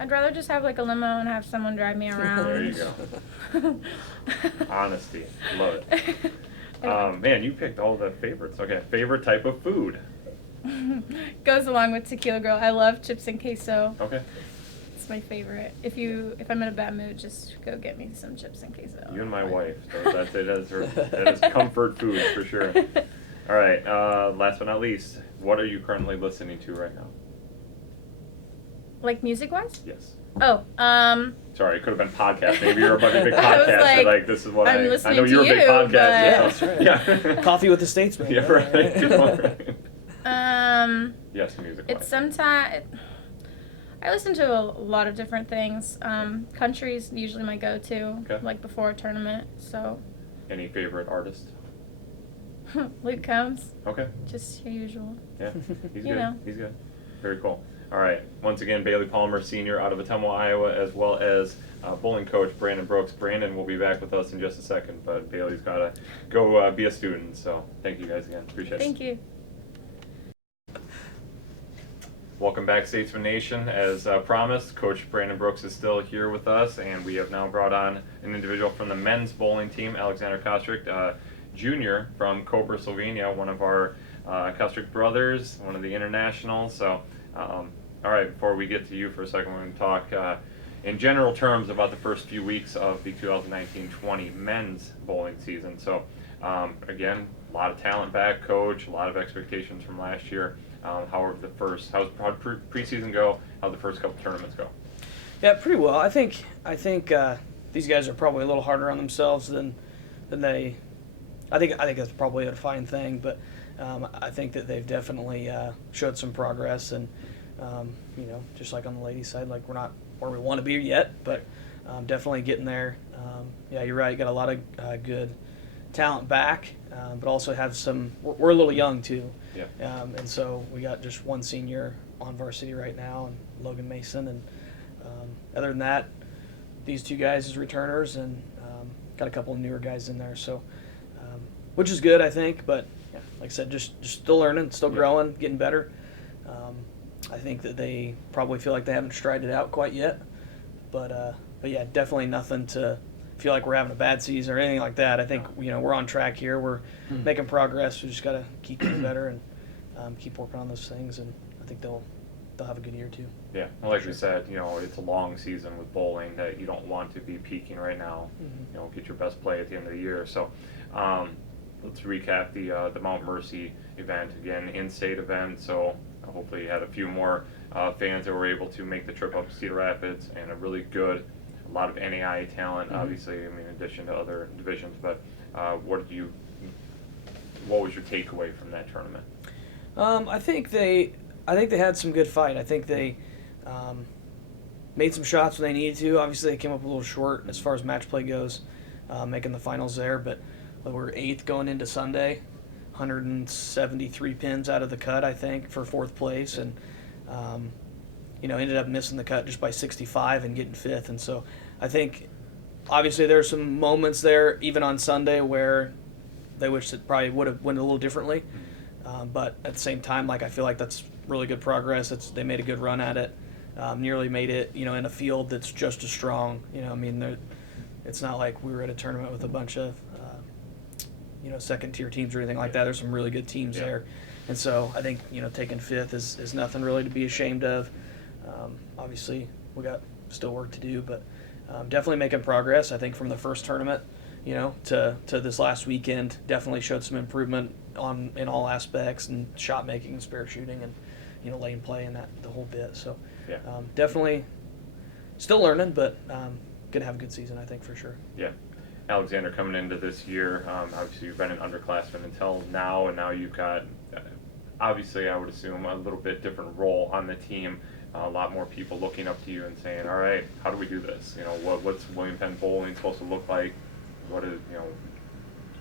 I'd rather just have like a limo and have someone drive me around. There you go. Honesty. Love it. Man, you picked all the favorites. Okay. Favorite type of food. Goes along with Tequila Grill. I love chips and queso. Okay. It's my favorite. If I'm in a bad mood, just go get me some chips and queso. You and my wife. So that's it. That is comfort food for sure. All right. Last but not least, what are you currently listening to right now? Like music wise? Yes. Oh, Sorry, it could have been podcast. Maybe you're a big I was podcaster. like, This is what I'm I listening know to you're a big you, podcaster. but- So, That's right. yeah. Coffee with the Statesmen. Yeah, right. Come on, right. Yes, music. It's sometimes I listen to a lot of different things. Country's usually my go-to, Okay. like before a tournament. So Any favorite artist? Luke Combs, Okay. just your usual. Yeah, he's You good. know. He's good. Very cool. All right. Once again, Bailey Palmer, senior out of Ottumwa, Iowa, as well as bowling coach Brandon Brooks. Brandon will be back with us in just a second, but Bailey's got to go be a student. So thank you guys again. Appreciate it. Thank you. Welcome back, Statesman Nation. As promised, Coach Brandon Brooks is still here with us, and we have now brought on an individual from the men's bowling team, Aleksander Kostric, junior from Koper, Slovenia, one of our Kostric brothers, one of the internationals. So, all right, before we get to you for a second, we're going to talk in general terms about the first few weeks of the 2019-20 men's bowling season. So, again, a lot of talent back, coach, a lot of expectations from last year. How'd preseason go? How'd the first couple tournaments go? Yeah, pretty well. I think these guys are probably a little harder on themselves than they. I think that's probably a fine thing, but I think that they've definitely showed some progress, and just like on the ladies' side, like we're not where we want to be yet, but definitely getting there. Yeah, you're right. Got a lot of good talent back, but also have some. We're a little young too. Yeah. And so we got just one senior on varsity right now, and Logan Mason. And other than that, these two guys as returners, and got a couple of newer guys in there. So, which is good, I think. But yeah, like I said, just still learning, still growing, getting better. I think that they probably feel like they haven't strided out quite yet. But yeah, definitely nothing to feel like we're having a bad season or anything like that. I think we're on track here. We're making progress. We just got to keep getting better and keep working on those things. And I think they'll have a good year too. Yeah, well, like we said, it's a long season with bowling that you don't want to be peaking right now. Get your best play at the end of the year. So let's recap the Mount Mercy event again, in-state event. So hopefully you had a few more fans that were able to make the trip up to Cedar Rapids, and a lot of NAI talent, obviously. I mean, in addition to other divisions. But what was your takeaway from that tournament? I think they had some good fight. I think they made some shots when they needed to. Obviously, they came up a little short as far as match play goes, making the finals there. But we were 8th going into Sunday, 173 pins out of the cut, I think, for 4th place, and ended up missing the cut just by 65 and getting 5th. And so I think obviously there are some moments there, even on Sunday, where they wish it probably would have went a little differently. But at the same time, I feel like that's really good progress. They made a good run at it. Nearly made it, in a field that's just as strong. It's not like we were at a tournament with a bunch of, second-tier teams or anything like that. There's some really good teams there. And so I think, taking 5th is nothing really to be ashamed of. Obviously, we got still work to do, but definitely making progress. I think from the first tournament, to this last weekend, definitely showed some improvement in all aspects, and shot making and spare shooting and lane play and the whole bit. So definitely still learning, but gonna have a good season, I think, for sure. Yeah. Aleksander, coming into this year, obviously you've been an underclassman until now, and now you've got, obviously I would assume, a little bit different role on the team. A lot more people looking up to you and saying, all right, how do we do this? What's William Penn bowling supposed to look like?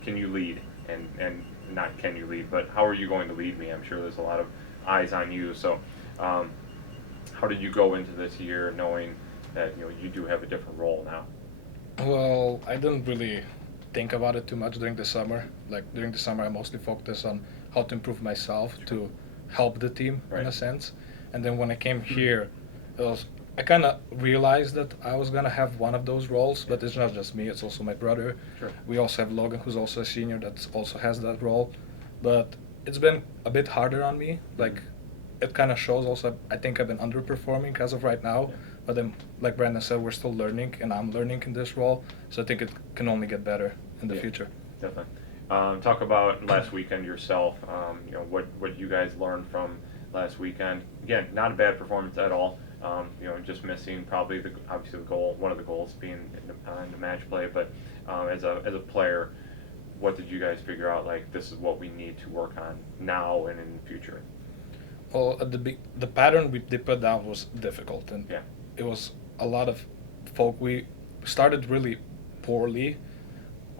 Can you lead? And not can you lead, but how are you going to lead me? I'm sure there's a lot of eyes on you. So how did you go into this year knowing that you do have a different role now? Well, I didn't really think about it too much during the summer. During the summer, I mostly focused on how to improve myself to help the team, in a sense. And then when I came here, I kind of realized that I was going to have one of those roles, but it's not just me, it's also my brother. Sure. We also have Logan, who's also a senior, that also has that role. But it's been a bit harder on me. It kind of shows also, I think I've been underperforming as of right now. But then, like Brandon said, we're still learning, and I'm learning in this role. So I think it can only get better in the future. Definitely. Talk about last weekend yourself. What you guys learned from last weekend. Again, not a bad performance at all. Just missing probably obviously the goal. One of the goals being in the match play. But as a player, what did you guys figure out? This is what we need to work on now and in the future. Well, the pattern they put down was difficult, and it was a lot of folk. We started really poorly.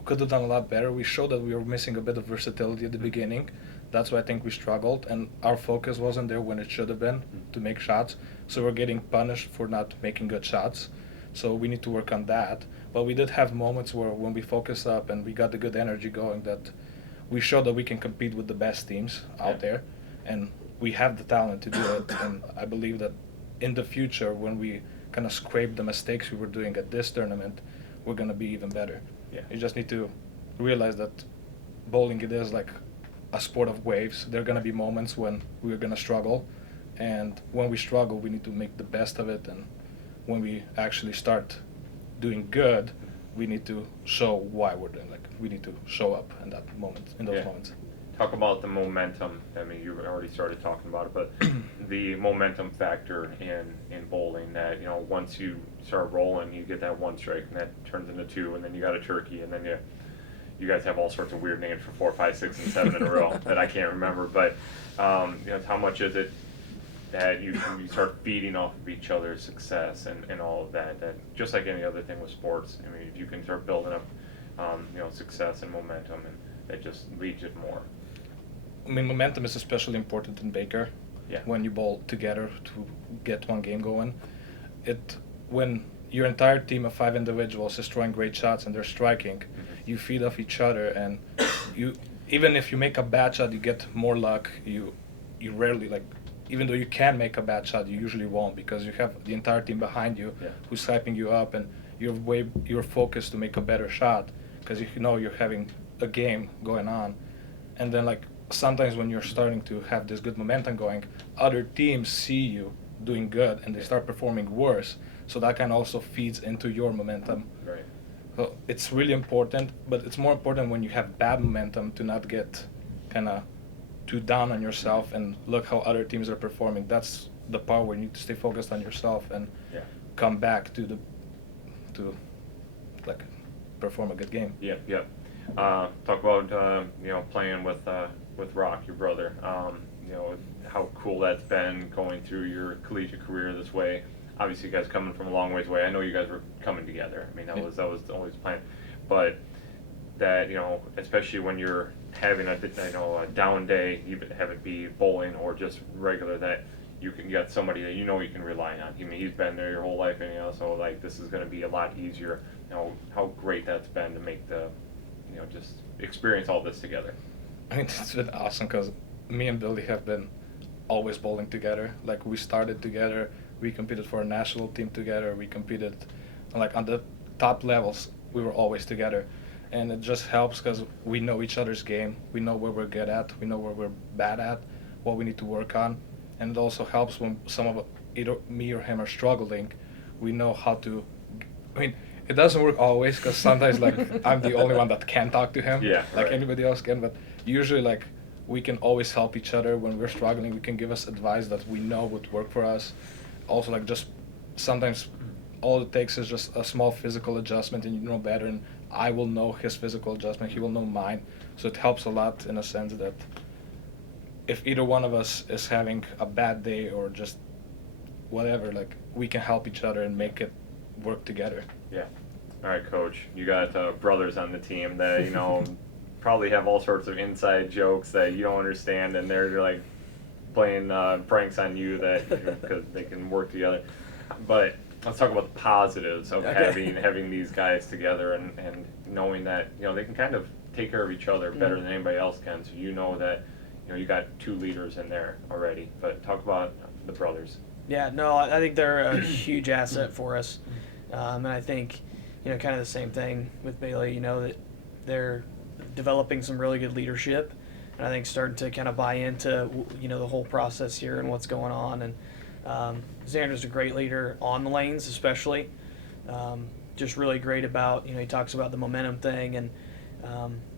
Could have done a lot better. We showed that we were missing a bit of versatility at the beginning. That's why I think we struggled, and our focus wasn't there when it should have been to make shots. So we're getting punished for not making good shots. So we need to work on that. But we did have moments where when we focused up and we got the good energy going, that we showed that we can compete with the best teams out there, and we have the talent to do it. And I believe that in the future, when we kind of scrape the mistakes we were doing at this tournament, we're going to be even better. You just need to realize that bowling, it is like a sport of waves. There are going to be moments when we're going to struggle, and when we struggle, we need to make the best of it. And when we actually start doing good, we need to show why we're doing. We need to show up in that moment, in those moments. Talk about the momentum. I mean, you already started talking about it, but the momentum factor in bowling. That once you start rolling, you get that one strike, and that turns into two, and then you got a turkey, and then you guys have all sorts of weird names for 4, 5, 6, and 7 in a row that I can't remember. But how much is it that you start feeding off of each other's success and all of that? That just like any other thing with sports, I mean, if you can start building up success and momentum, and it just leads it more. I mean, momentum is especially important in Baker. When you bowl together to get one game going. When your entire team of 5 individuals is throwing great shots and they're striking, you feed off each other, and even if you make a bad shot, you get more luck. You rarely, even though you can make a bad shot, you usually won't, because you have the entire team behind you who's hyping you up, and you're focused to make a better shot because you know you're having a game going on, and then like sometimes when you're starting to have this good momentum going, other teams see you doing good and they start performing worse, so that kind of also feeds into your momentum. Right. So it's really important, but it's more important when you have bad momentum to not get kind of too down on yourself and look how other teams are performing. That's the part where you need to stay focused on yourself and come back to like perform a good game. Yeah, yeah. Talk about playing with Rock, your brother. How cool that's been going through your collegiate career this way. Obviously, you guys coming from a long ways away. I know you guys were coming together. I mean, that was always the plan. But that especially when you're having a down day, even have it be bowling or just regular, that you got somebody that you can rely on. I mean, he's been there your whole life, and so like this is going to be a lot easier. How great that's been to make the just experience all this together. I mean, it's been awesome because me and Billy have been always bowling together. Like, we started together, we competed for a national team together, we competed like on the top levels, we were always together. And it just helps because we know each other's game, we know where we're good at, we know where we're bad at, what we need to work on. And it also helps when some of either me or him are struggling, we know how to, I mean, it doesn't work always because sometimes like I'm the only one that can talk to him, like anybody else can, but usually like we can always help each other. When we're struggling, we can give us advice that we know would work for us. Also, like, just sometimes all it takes is just a small physical adjustment and you know better, and I will know his physical adjustment, he will know mine. So it helps a lot in a sense that if either one of us is having a bad day or just whatever, like, we can help each other and make it work together. Yeah. All right, Coach. You got brothers on the team that probably have all sorts of inside jokes that you don't understand, and they're like playing pranks on you that because they can work together. But let's talk about the positives of having these guys together and knowing that they can kind of take care of each other better than anybody else can. So that you got two leaders in there already. But talk about the brothers. Yeah, no, I think they're a huge asset for us. And I think, kind of the same thing with Bailey, that they're developing some really good leadership. And I think starting to kind of buy into, the whole process here and what's going on. And Xander's a great leader on the lanes, especially. Just really great about, he talks about the momentum thing and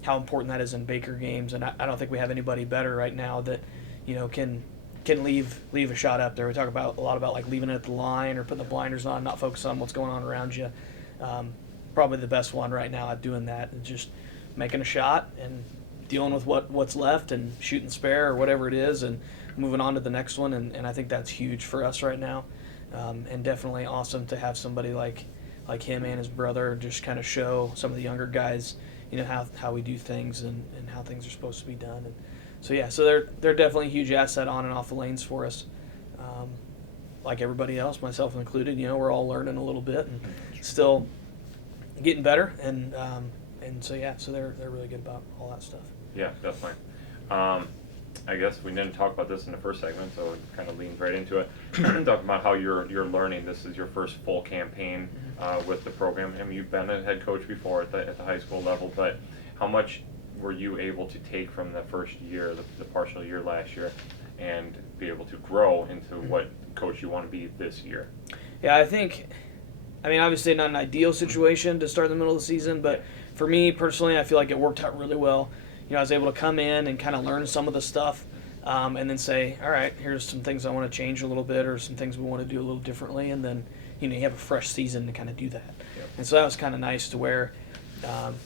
how important that is in Baker games. And I don't think we have anybody better right now that, can leave a shot up there. We talk about a lot about like leaving it at the line or putting the blinders on, not focus on what's going on around you. Probably the best one right now at doing that and just making a shot and dealing with what's left and shooting spare or whatever it is and moving on to the next one. And I think that's huge for us right now. And definitely awesome to have somebody like him and his brother just kind of show some of the younger guys, how we do things and how things are supposed to be done. And so they're definitely a huge asset on and off the lanes for us. Like everybody else, myself included, we're all learning a little bit and still getting better. And so they're really good about all that stuff. Yeah, definitely. I guess we didn't talk about this in the first segment, so it kind of leans right into it. Talking about how you're learning. This is your first full campaign with the program. I mean, you've been a head coach before at the high school level, but how much were you able to take from the first year, the partial year last year, and be able to grow into what coach you want to be this year? Yeah, I think, obviously not an ideal situation to start in the middle of the season, but for me personally, I feel like it worked out really well. I was able to come in and kind of learn some of the stuff and then say, all right, here's some things I want to change a little bit or some things we want to do a little differently, and then you have a fresh season to kind of do that. Yep. And so that was kind of nice to where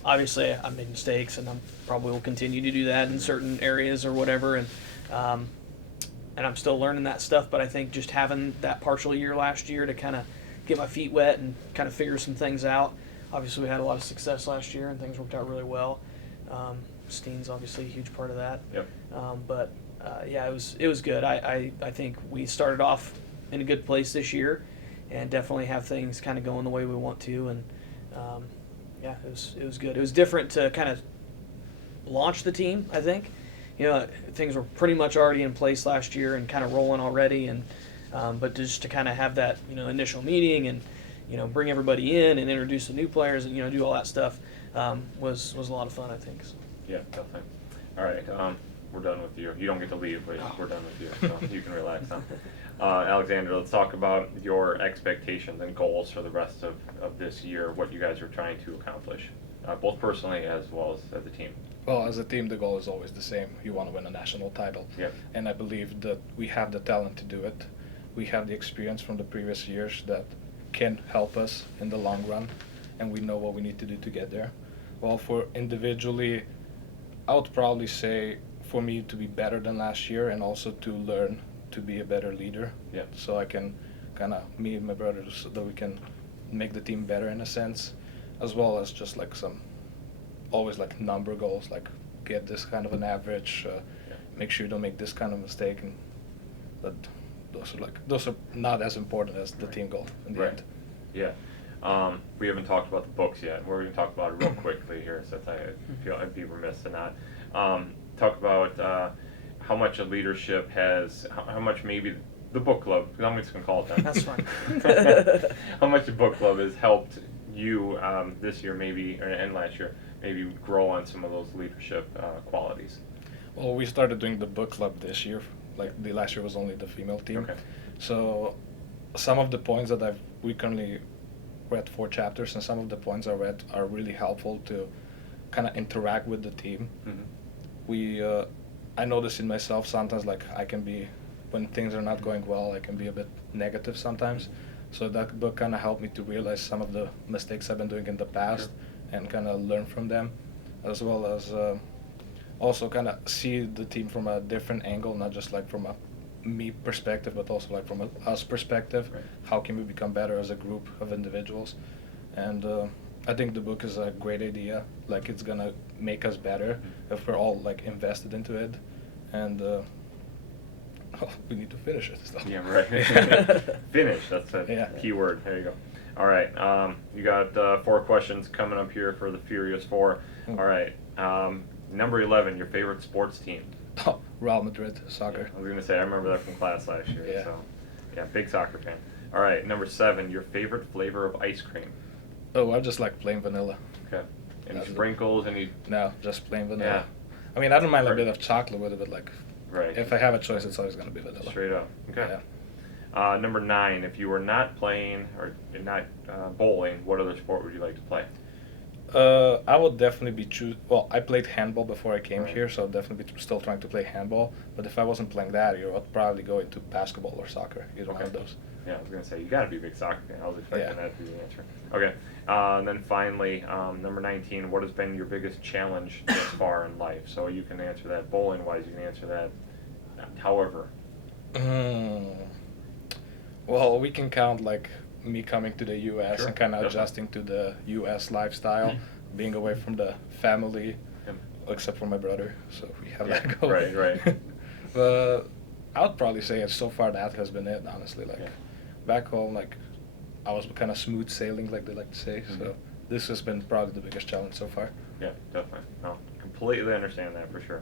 obviously I made mistakes and I probably will continue to do that in certain areas or whatever, and I'm still learning that stuff, but I think just having that partial year last year to kind of get my feet wet and kind of figure some things out. Obviously we had a lot of success last year and things worked out really well. Steen's obviously a huge part of that. Yep. But it was good. I think we started off in a good place this year and definitely have things kind of going the way we want to, and it was good. It was different to kind of launch the team, I think. Things were pretty much already in place last year and kind of rolling already, and but just to kind of have that initial meeting and bring everybody in and introduce the new players and do all that stuff was a lot of fun, I think. So. Yeah, definitely. All right, we're done with you. You don't get to leave, but we're done with you, so you can relax now. Alexander, let's talk about your expectations and goals for the rest of this year, what you guys are trying to accomplish, both personally as well as a team. Well, as a team, the goal is always the same. You want to win a national title. Yep. And I believe that we have the talent to do it. We have the experience from the previous years that can help us in the long run, and we know what we need to do to get there. Well, for individually, I would probably say for me to be better than last year and also to learn to be a better leader. Yeah. So I can me and my brothers, so that we can make the team better in a sense, as well as just like always like number goals, like get this kind of an average, make sure you don't make this kind of mistake, and but those are not as important as the team goal in the end. Yeah. We haven't talked about the books yet. We're going to talk about it real quickly here, since I feel I'd be remiss to not talk about how much a leadership has, how much maybe the book club, because I'm just going to call it that. That's fine. How much the book club has helped you this year, maybe, and last year, maybe grow on some of those leadership qualities. Well, we started doing the book club this year. Like the last year was only the female team. Okay. So some of the points that we currently read 4 chapters, and some of the points I read are really helpful to kind of interact with the team. Mm-hmm. I notice in myself sometimes, like I can be, when things are not going well, I can be a bit negative sometimes. So that book kind of helped me to realize some of the mistakes I've been doing in the past and kind of learn from them, as well as also kind of see the team from a different angle, not just like from a me perspective, but also like from a us perspective. Right. How can we become better as a group of individuals? And I think the book is a great idea. Like it's gonna make us better if we're all like invested into it, and we need to finish it. So. Yeah, right. Finish, that's a key word. There you go. All right, you got 4 questions coming up here for the Furious 4. All right, number 11, your favorite sports team? Oh, Real Madrid, soccer. I was going to say, I remember that from class last year. Yeah. So, yeah, big soccer fan. All right, number 7, your favorite flavor of ice cream? Oh, I just like plain vanilla. Okay. Any sprinkles? Any? No, just plain vanilla. Yeah. I mean, I don't mind a bit of chocolate with it, but like, Right. if I have a choice, it's always going to be vanilla. Straight up. Okay. Yeah. Number 9, if you were not playing or not bowling, what other sport would you like to play? I would definitely be well, I played handball before I came here, so I'd definitely be still trying to play handball. But if I wasn't playing that year, I'd probably go into basketball or soccer. Either one of those. Yeah, I was going to say, you got to be a big soccer fan. I was expecting that to be the answer. Okay. And then finally, number 19, what has been your biggest challenge thus far in life? So you can answer that bowling-wise, you can answer that however. Well, we can count like me coming to the U.S. Sure, and kind of definitely. adjusting to the U.S. lifestyle, being away from the family, except for my brother. So we have that going. Right. But I would probably say so far that has been it, honestly. Like back home, like I was kind of smooth sailing, like they like to say. So this has been probably the biggest challenge so far. Yeah, definitely. No, completely understand that for sure.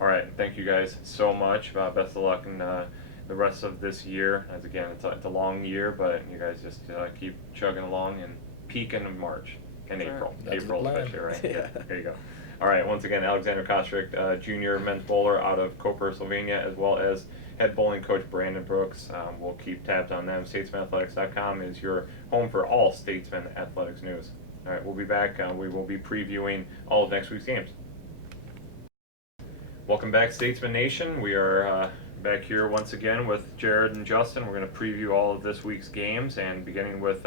All right, thank you guys so much. Best of luck in the rest of this year. As again, it's a long year, but you guys just keep chugging along and peak in March and April. That's April the plan. especially, right? Yeah. There you go. All right, once again, Aleksander Kostric, junior men's bowler out of Koper, Slovenia, as well as head bowling coach Brandon Brooks. We'll keep tabs on them. StatesmanAthletics.com is your home for all Statesman athletics news. All right, we'll be back. We will be previewing all of next week's games. Welcome back, Statesman Nation. We are back here once again with Jared and Justin. We're going to preview all of this week's games, and beginning with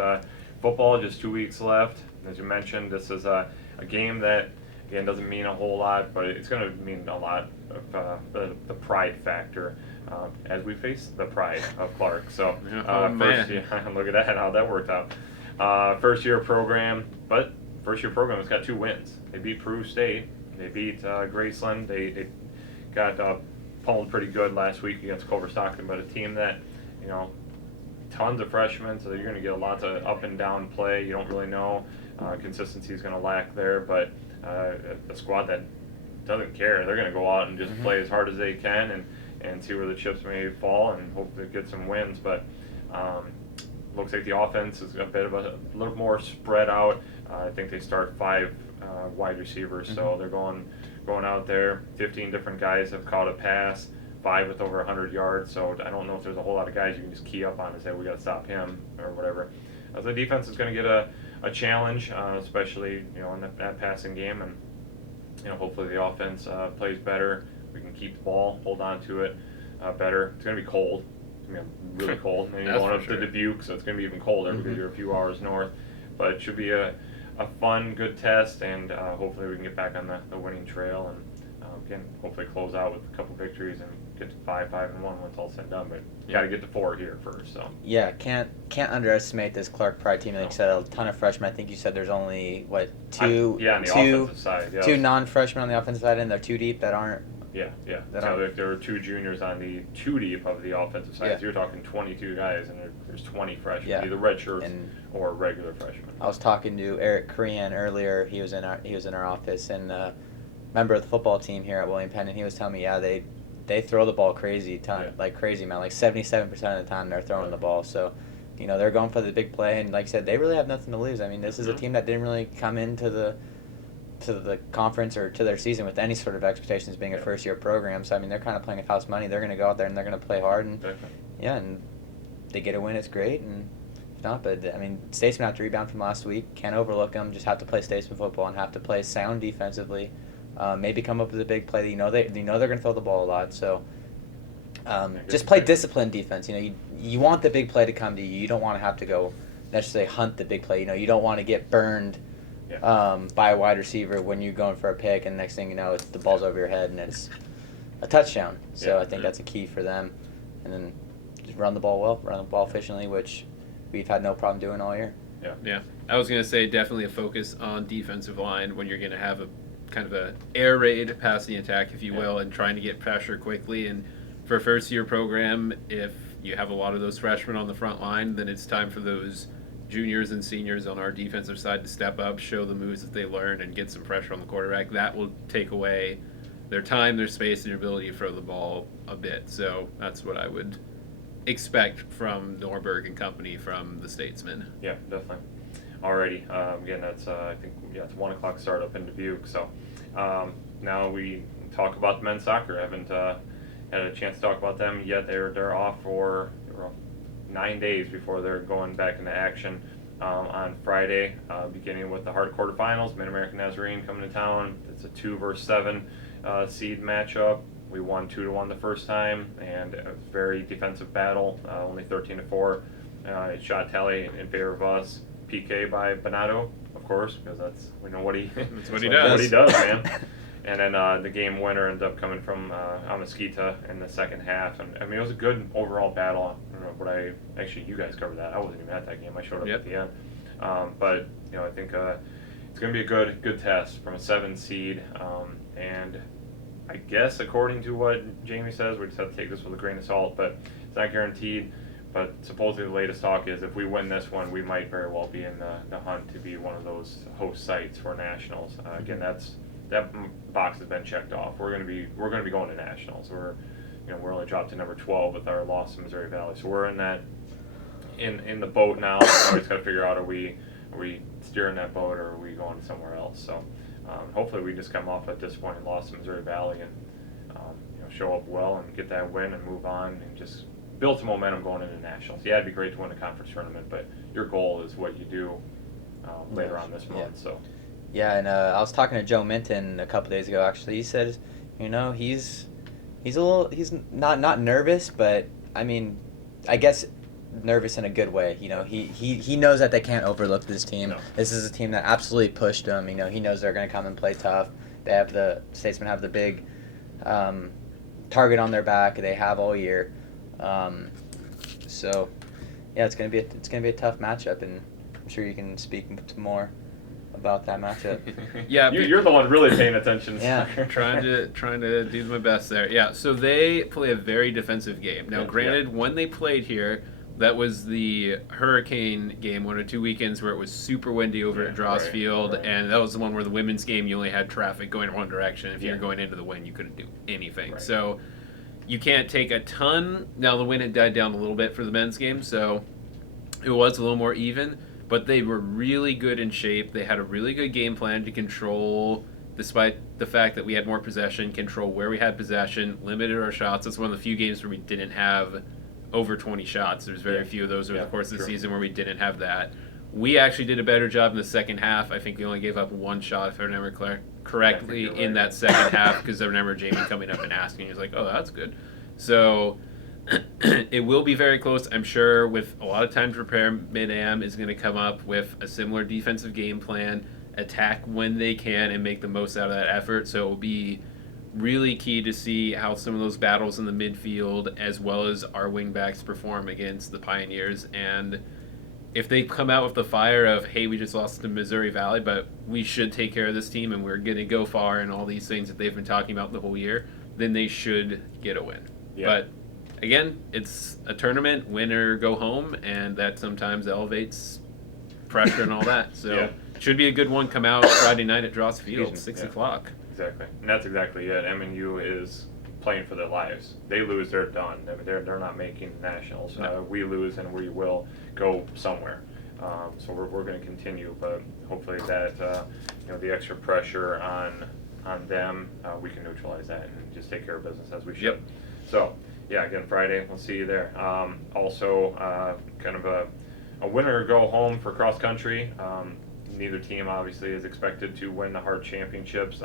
football, just 2 weeks left. As you mentioned, this is a game that, again, doesn't mean a whole lot, but it's going to mean a lot of the pride factor as we face the pride of Clark. So, first, look at that, how that worked out. First-year program, but first-year program has got 2 wins. They beat Peru State. They beat Graceland. They got pummeled pretty good last week against Culver Stockton, but a team that, tons of freshmen, so you're going to get a lot of up and down play. You don't really know. Consistency is going to lack there, but a squad that doesn't care. They're going to go out and just play as hard as they can and see where the chips may fall and hope to get some wins. But looks like the offense is a bit of a little more spread out. I think they start 5 wide receivers, so they're going out there. 15 different guys have caught a pass, 5 with over 100 yards. So I don't know if there's a whole lot of guys you can just key up on and say we got to stop him or whatever. The defense is going to get a challenge, especially in that passing game, and hopefully the offense plays better. We can keep the ball, hold on to it better. It's going to be cold. It's going to be really cold. And you're going up to Dubuque, so it's going to be even colder because you're a few hours north. But it should be a fun, good test, and hopefully we can get back on the winning trail and again, hopefully close out with a couple victories and get to 5-1 when it's all said and done. But you got to get to 4 here first. So yeah, can't underestimate this Clark Pride team. Like you said, a ton of freshmen. I think you said there's only two on the offensive side. Yeah. 2 non-freshmen on the offensive side, and they're 2 deep that aren't. Yeah. So there are 2 juniors on the 2 deep of the offensive side. Yeah. So you're talking 22 guys, and there's 20 freshmen, Yeah. either red shirts And or regular freshmen. I was talking to Eric Korean earlier. He was in our office, and member of the football team here at William Penn, and he was telling me, they throw the ball crazy like crazy, man. Like 77% of the time they're throwing the ball. So, they're going for the big play, and like I said, they really have nothing to lose. I mean, this is a team that didn't really come into the conference or to their season with any sort of expectations being a first-year program. So, I mean, they're kind of playing with house money. They're going to go out there and they're going to play hard, and and they get a win, it's great, and if not, but I mean, Statesmen have to rebound from last week. Can't overlook them. Just have to play Statesman football and have to play sound defensively. Maybe come up with a big play. They're going to throw the ball a lot. So just play disciplined defense. You want the big play to come to you. You don't want to have to go necessarily hunt the big play. You don't want to get burned by a wide receiver when you're going for a pick, and next thing you know, the ball's over your head and it's a touchdown. So I think that's a key for them. And then just run the ball well, run the ball efficiently, which we've had no problem doing all year. Yeah. I was going to say definitely a focus on defensive line when you're going to have a kind of a air raid passing attack, if you will, and trying to get pressure quickly. And for a first-year program, if you have a lot of those freshmen on the front line, then it's time for those juniors and seniors on our defensive side to step up, show the moves that they learned, and get some pressure on the quarterback. That will take away their time, their space, and their ability to throw the ball a bit. So that's what I would expect from Norberg and company from the Statesmen. Yeah, definitely. Alrighty. Again, that's I think it's 1 o'clock start up in Dubuque. So now we talk about the men's soccer. I haven't had a chance to talk about them yet. They're off for 9 days before they're going back into action on Friday, beginning with the hard quarterfinals. Mid-American Nazarene coming to town. It's a 2 versus 7 seed matchup. We won 2-1 the first time, and a very defensive battle. Only 13-4 shot tally in favor of us. PK by Bonato, of course, because we know what he that's what he does. What he does, man. And then the game winner ended up coming from Amasquita in the second half. And I mean, it was a good overall battle. I don't know what you guys covered that. I wasn't even at that game. I showed up at the end. But I think it's going to be a good test from a 7 seed. And I guess according to what Jamie says, we just have to take this with a grain of salt. But it's not guaranteed. But supposedly the latest talk is if we win this one, we might very well be in the hunt to be one of those host sites for nationals. Again, that box has been checked off. We're going to be going to nationals. We're only dropped to number 12 with our loss to Missouri Valley. So we're in the boat now. We always got to figure out are we steering that boat or are we going somewhere else. So hopefully we just come off a disappointing loss to Missouri Valley and show up well and get that win and move on and just build some momentum going into nationals. Yeah, it'd be great to win a conference tournament, but your goal is what you do later on this month. So. Yeah, and I was talking to Joe Minton a couple days ago. Actually, he said, he's not nervous, but I mean, I guess nervous in a good way. He knows that they can't overlook this team. No. This is a team that absolutely pushed them. He knows they're going to come and play tough. Statesmen have the big target on their back. They have all year. So yeah, it's gonna be a tough matchup, and I'm sure you can speak more about that matchup. Yeah, you're the one really paying attention. Yeah, trying to do my best there. Yeah, so they play a very defensive game. Now, granted, when they played here, that was the hurricane game, 1 or 2 weekends where it was super windy over at Dross Field, and that was the one where the women's game you only had traffic going one direction. If you were going into the wind, you couldn't do anything. Right. So you can't take a ton. Now the wind had died down a little bit for the men's game, so It was a little more even, but they were really good in shape. They had a really good game plan to control, despite the fact that we had more possession, control where we had possession, limited our shots. That's one of the few games where we didn't have over 20 shots. There's very few of those over the course of the season where we didn't have that. We actually did a better job in the second half. I think we only gave up one shot, if I remember correctly, in that second half, because I remember Jamie coming up and asking. He was like, oh, that's good. So it will be very close, I'm sure, with a lot of time to prepare. Mid-Am is going to come up with a similar defensive game plan, attack when they can, and make the most out of that effort. So it will be really key to see how some of those battles in the midfield, as well as our wingbacks, perform against the Pioneers. And if they come out with the fire of, hey, we just lost to Missouri Valley, but we should take care of this team and we're going to go far, and all these things that they've been talking about the whole year, then they should get a win. Yeah. But again, it's a tournament, win or go home, and that sometimes elevates pressure and all that. So it should be a good one. Come out Friday night at Dross Field, 6 o'clock. Exactly, and that's exactly it. MNU is playing for their lives. They lose, they're done. I mean, they're not making nationals. No. We lose, and we will go somewhere. So we're going to continue, but hopefully that the extra pressure on them, we can neutralize that and just take care of business as we should. Yep. So yeah, again, Friday, we'll see you there. Also, kind of a winner go home for cross country. Neither team obviously is expected to win the Hart Championships.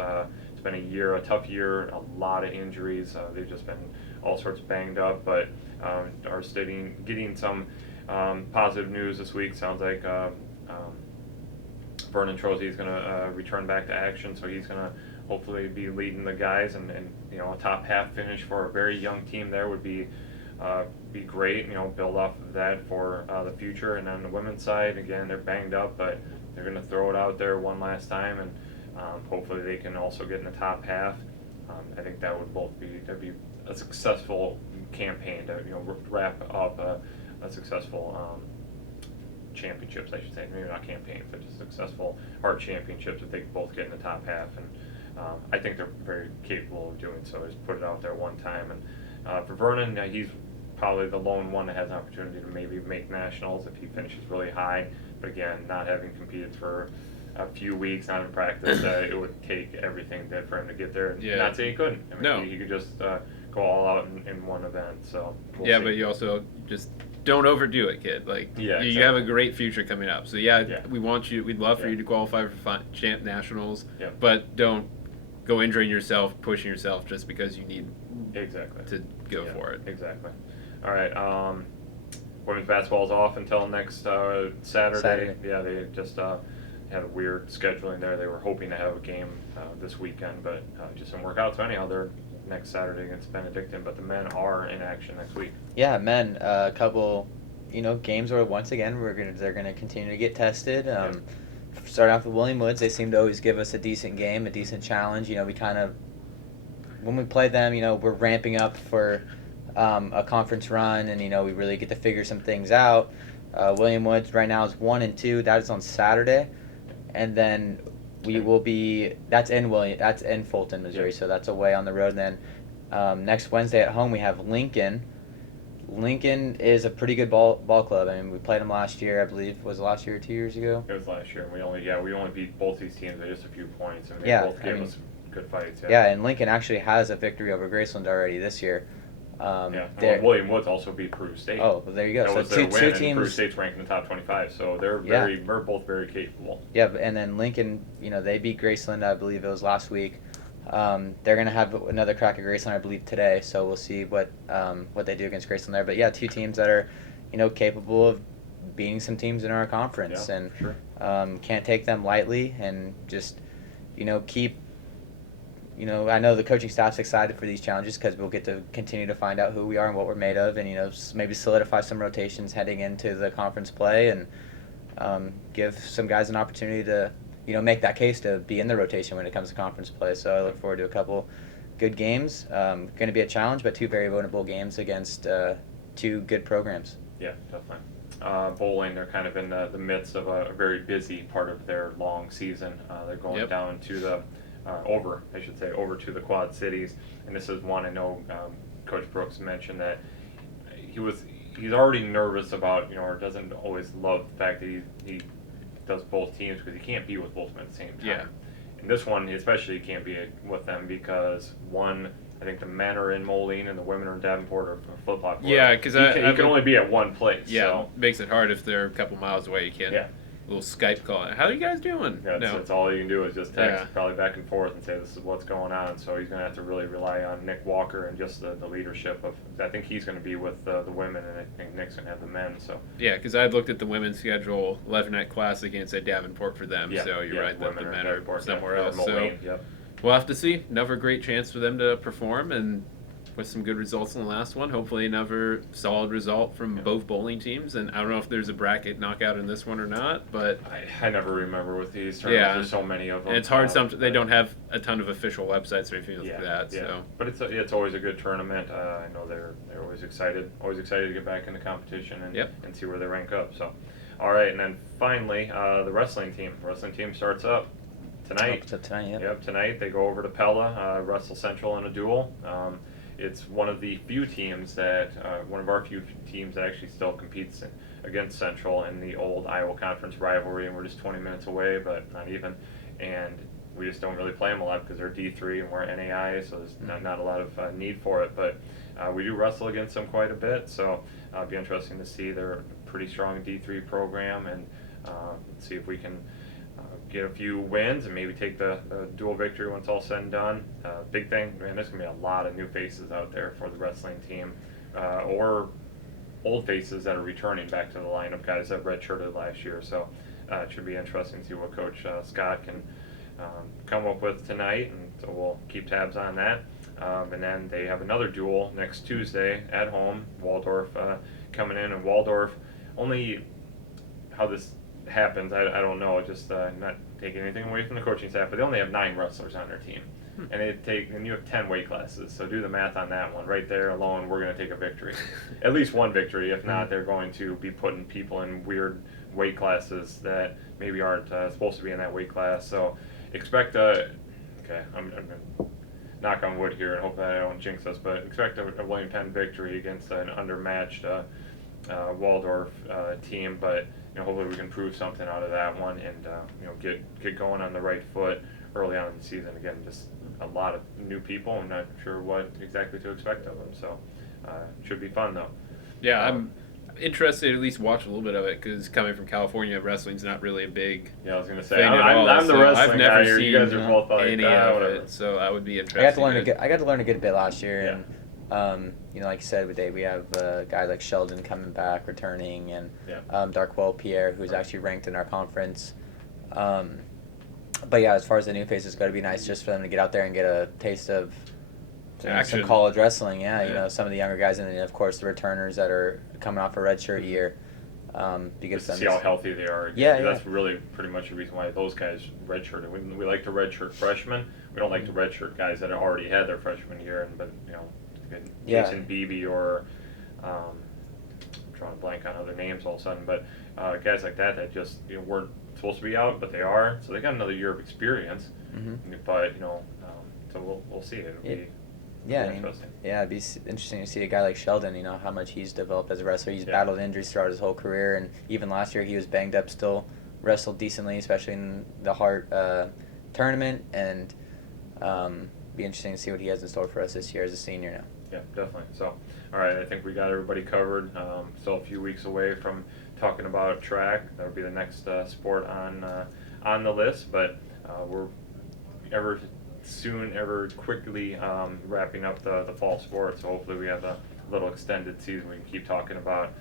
It's been a tough year, a lot of injuries. They've just been all sorts banged up, but are getting some positive news this week. Sounds like Vernon Trozy is going to return back to action, so he's going to hopefully be leading the guys, and a top half finish for a very young team there would be great. Build off of that for the future. And on the women's side, again, they're banged up, but they're going to throw it out there one last time, and hopefully they can also get in the top half. I think that would that'd be a successful campaign to wrap up a successful championships, I should say. Maybe not campaign, but just successful Hart Championships if they both get in the top half. And I think they're very capable of doing so. Just put it out there one time. And for Vernon, he's probably the lone one that has an opportunity to maybe make nationals if he finishes really high. But again, not having competed for a few weeks, not in practice, it would take everything for him to get there. Yeah. Not say he couldn't. I mean, No. he could just go all out in one event. So we'll see. But you also just don't overdo it, kid. Like, you have a great future coming up. So we want you. We'd love for you to qualify for champ nationals. Yeah. But don't go injuring yourself, pushing yourself just because you need to go for it. Exactly. All right. Women's basketball's off until next Saturday. Yeah, they just had a weird scheduling there. They were hoping to have a game this weekend, but it just didn't work out. So anyhow, they're next Saturday against Benedictine, but the men are in action next week. Yeah, men, a couple, games where once again they're gonna continue to get tested. Starting off with William Woods, they seem to always give us a decent game, a decent challenge. We kind of, when we play them, we're ramping up for a conference run, and we really get to figure some things out. William Woods right now is 1-2. That is on Saturday, and then we will be. That's in Fulton, Missouri. So that's away on the road. And then next Wednesday at home we have Lincoln. Lincoln is a pretty good ball club. I mean, we played them last year, I believe. Was it last year or 2 years ago? It was last year. And we only beat both these teams by just a few points, and they both gave us good fights. Yeah, and Lincoln actually has a victory over Graceland already this year. William Woods also beat Peru State. Oh, well, there you go. That so was their win, two and teams. Peru State's ranked in the top 25, so they're both very capable. Yeah, and then Lincoln, they beat Graceland, I believe it was last week. They're gonna have another crack at Graceland, I believe, today. So we'll see what they do against Graceland there. But yeah, two teams that are, capable of beating some teams in our conference, and sure. Can't take them lightly, and just, keep. I know the coaching staff's excited for these challenges because we'll get to continue to find out who we are and what we're made of, and maybe solidify some rotations heading into the conference play, and give some guys an opportunity to make that case to be in the rotation when it comes to conference play. So I look forward to a couple good games. Going to be a challenge, but two very winnable games against two good programs. Yeah, definitely. Bowling, they're kind of in the midst of a very busy part of their long season. They're going down to the over to the Quad Cities, and this is one I know Coach Brooks mentioned that he's already nervous about, or doesn't always love the fact that he does both teams because he can't be with both of them at the same time. Yeah. And this one, especially, he can't be with them because one, I think the men are in Moline and the women are in Davenport or flip-flop. Yeah, because he can only be at one place. Yeah, so. makes it hard if they're a couple miles away. You can't. Yeah. Little Skype call. How are you guys doing? Yeah, that's all you can do is just text, Yeah. probably back and forth, and say this is what's going on. So he's going to have to really rely on Nick Walker and just the leadership of. I think he's going to be with the women, and I think Nick's going to have the men. So. Yeah, because I looked at the women's schedule, 11-night classic, and it said Davenport for them. Yeah, so you're right that the men are somewhere else. Moline, So yep. we'll have to see. Another great chance for them to perform, and with some good results in the last one. Hopefully another solid result from both bowling teams. And I don't know if there's a bracket knockout in this one or not, but I never remember with these tournaments. Yeah. There's so many of them. and it's hard. They don't have a ton of official websites or anything like that. Yeah. So, But it's always a good tournament. I know they're always excited to get back into competition and see where they rank up. So, all right, and then finally the wrestling team. Wrestling team starts up tonight. So tonight, yeah. Yep, tonight they go over to Pella, wrestle Central in a duel. It's one of the few teams one of our few teams that actually still competes against Central in the old Iowa Conference rivalry, and we're just 20 minutes away, but not even. And we just don't really play them a lot because they're D3 and we're NAI, so there's not a lot of need for it. But we do wrestle against them quite a bit, so it'll be interesting to see. They're a pretty strong D3 program, and see if we can get a few wins and maybe take the dual victory when it's all said and done. Big thing, man, there's going to be a lot of new faces out there for the wrestling team, or old faces that are returning back to the lineup, guys that redshirted last year. So it should be interesting to see what Coach Scott can come up with tonight, and so we'll keep tabs on that. And then they have another duel next Tuesday at home, Waldorf coming in, and Waldorf, only how this happens, I don't know, just not taking anything away from the coaching staff, but they only have 9 wrestlers on their team. And you have 10 weight classes, so do the math on that one. Right there alone, we're going to take a victory. At least one victory. If not, they're going to be putting people in weird weight classes that maybe aren't supposed to be in that weight class. So expect I'm going to knock on wood here and hope that I don't jinx us, but expect a William Penn victory against an undermatched Waldorf team. But hopefully we can prove something out of that one and get going on the right foot early on in the season. Again, just a lot of new people. I'm not sure what exactly to expect of them, so it should be fun though. yeah, I'm interested to at least watch a little bit of it because coming from California, wrestling's not really a big Yeah, I was gonna say thing at all. I'm the So wrestling I've never guy here. You guys are both like any of whatever. it, so I would be interested. I got to learn a good bit last year, Yeah. and like you said, we have guys like Sheldon coming back, returning, and Yeah. Darkwell Pierre, who's actually ranked in our conference. But yeah, as far as the new faces go, it'd be nice just for them to get out there and get a taste of some Action. college wrestling. Yeah, Yeah. some of the younger guys, and then of course the returners that are coming off a redshirt year. Be good Just for to them see how healthy they are. Yeah, That's really pretty much the reason why those guys redshirted. We like to redshirt freshmen. We don't like to redshirt guys that already had their freshman year. Yeah. Jason Beebe or I'm drawing a blank on other names all of a sudden, but guys like that just weren't supposed to be out, but they are. So they got another year of experience. Mm-hmm. But so we'll see. It'll be Yeah, interesting. it'd be interesting to see a guy like Sheldon, how much he's developed as a wrestler. He's Yeah. battled injuries throughout his whole career, and even last year he was banged up, still wrestled decently, especially in the Hart tournament, and be interesting to see what he has in store for us this year as a senior now. Yeah, definitely. So, all right, I think we got everybody covered. Still a few weeks away from talking about track. That'll be the next sport on the list, but we're ever quickly wrapping up the fall sports. So hopefully we have a little extended season we can keep talking about.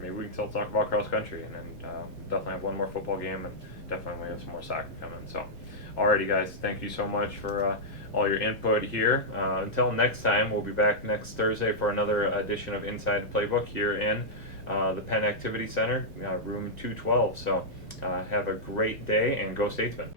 Maybe we can still talk about cross country, and then definitely have one more football game, and definitely we have some more soccer coming. So, alrighty guys, thank you so much for all your input here. Until next time, we'll be back next Thursday for another edition of Inside the Playbook here in the Penn Activity Center, room 212. So have a great day and go Statesmen.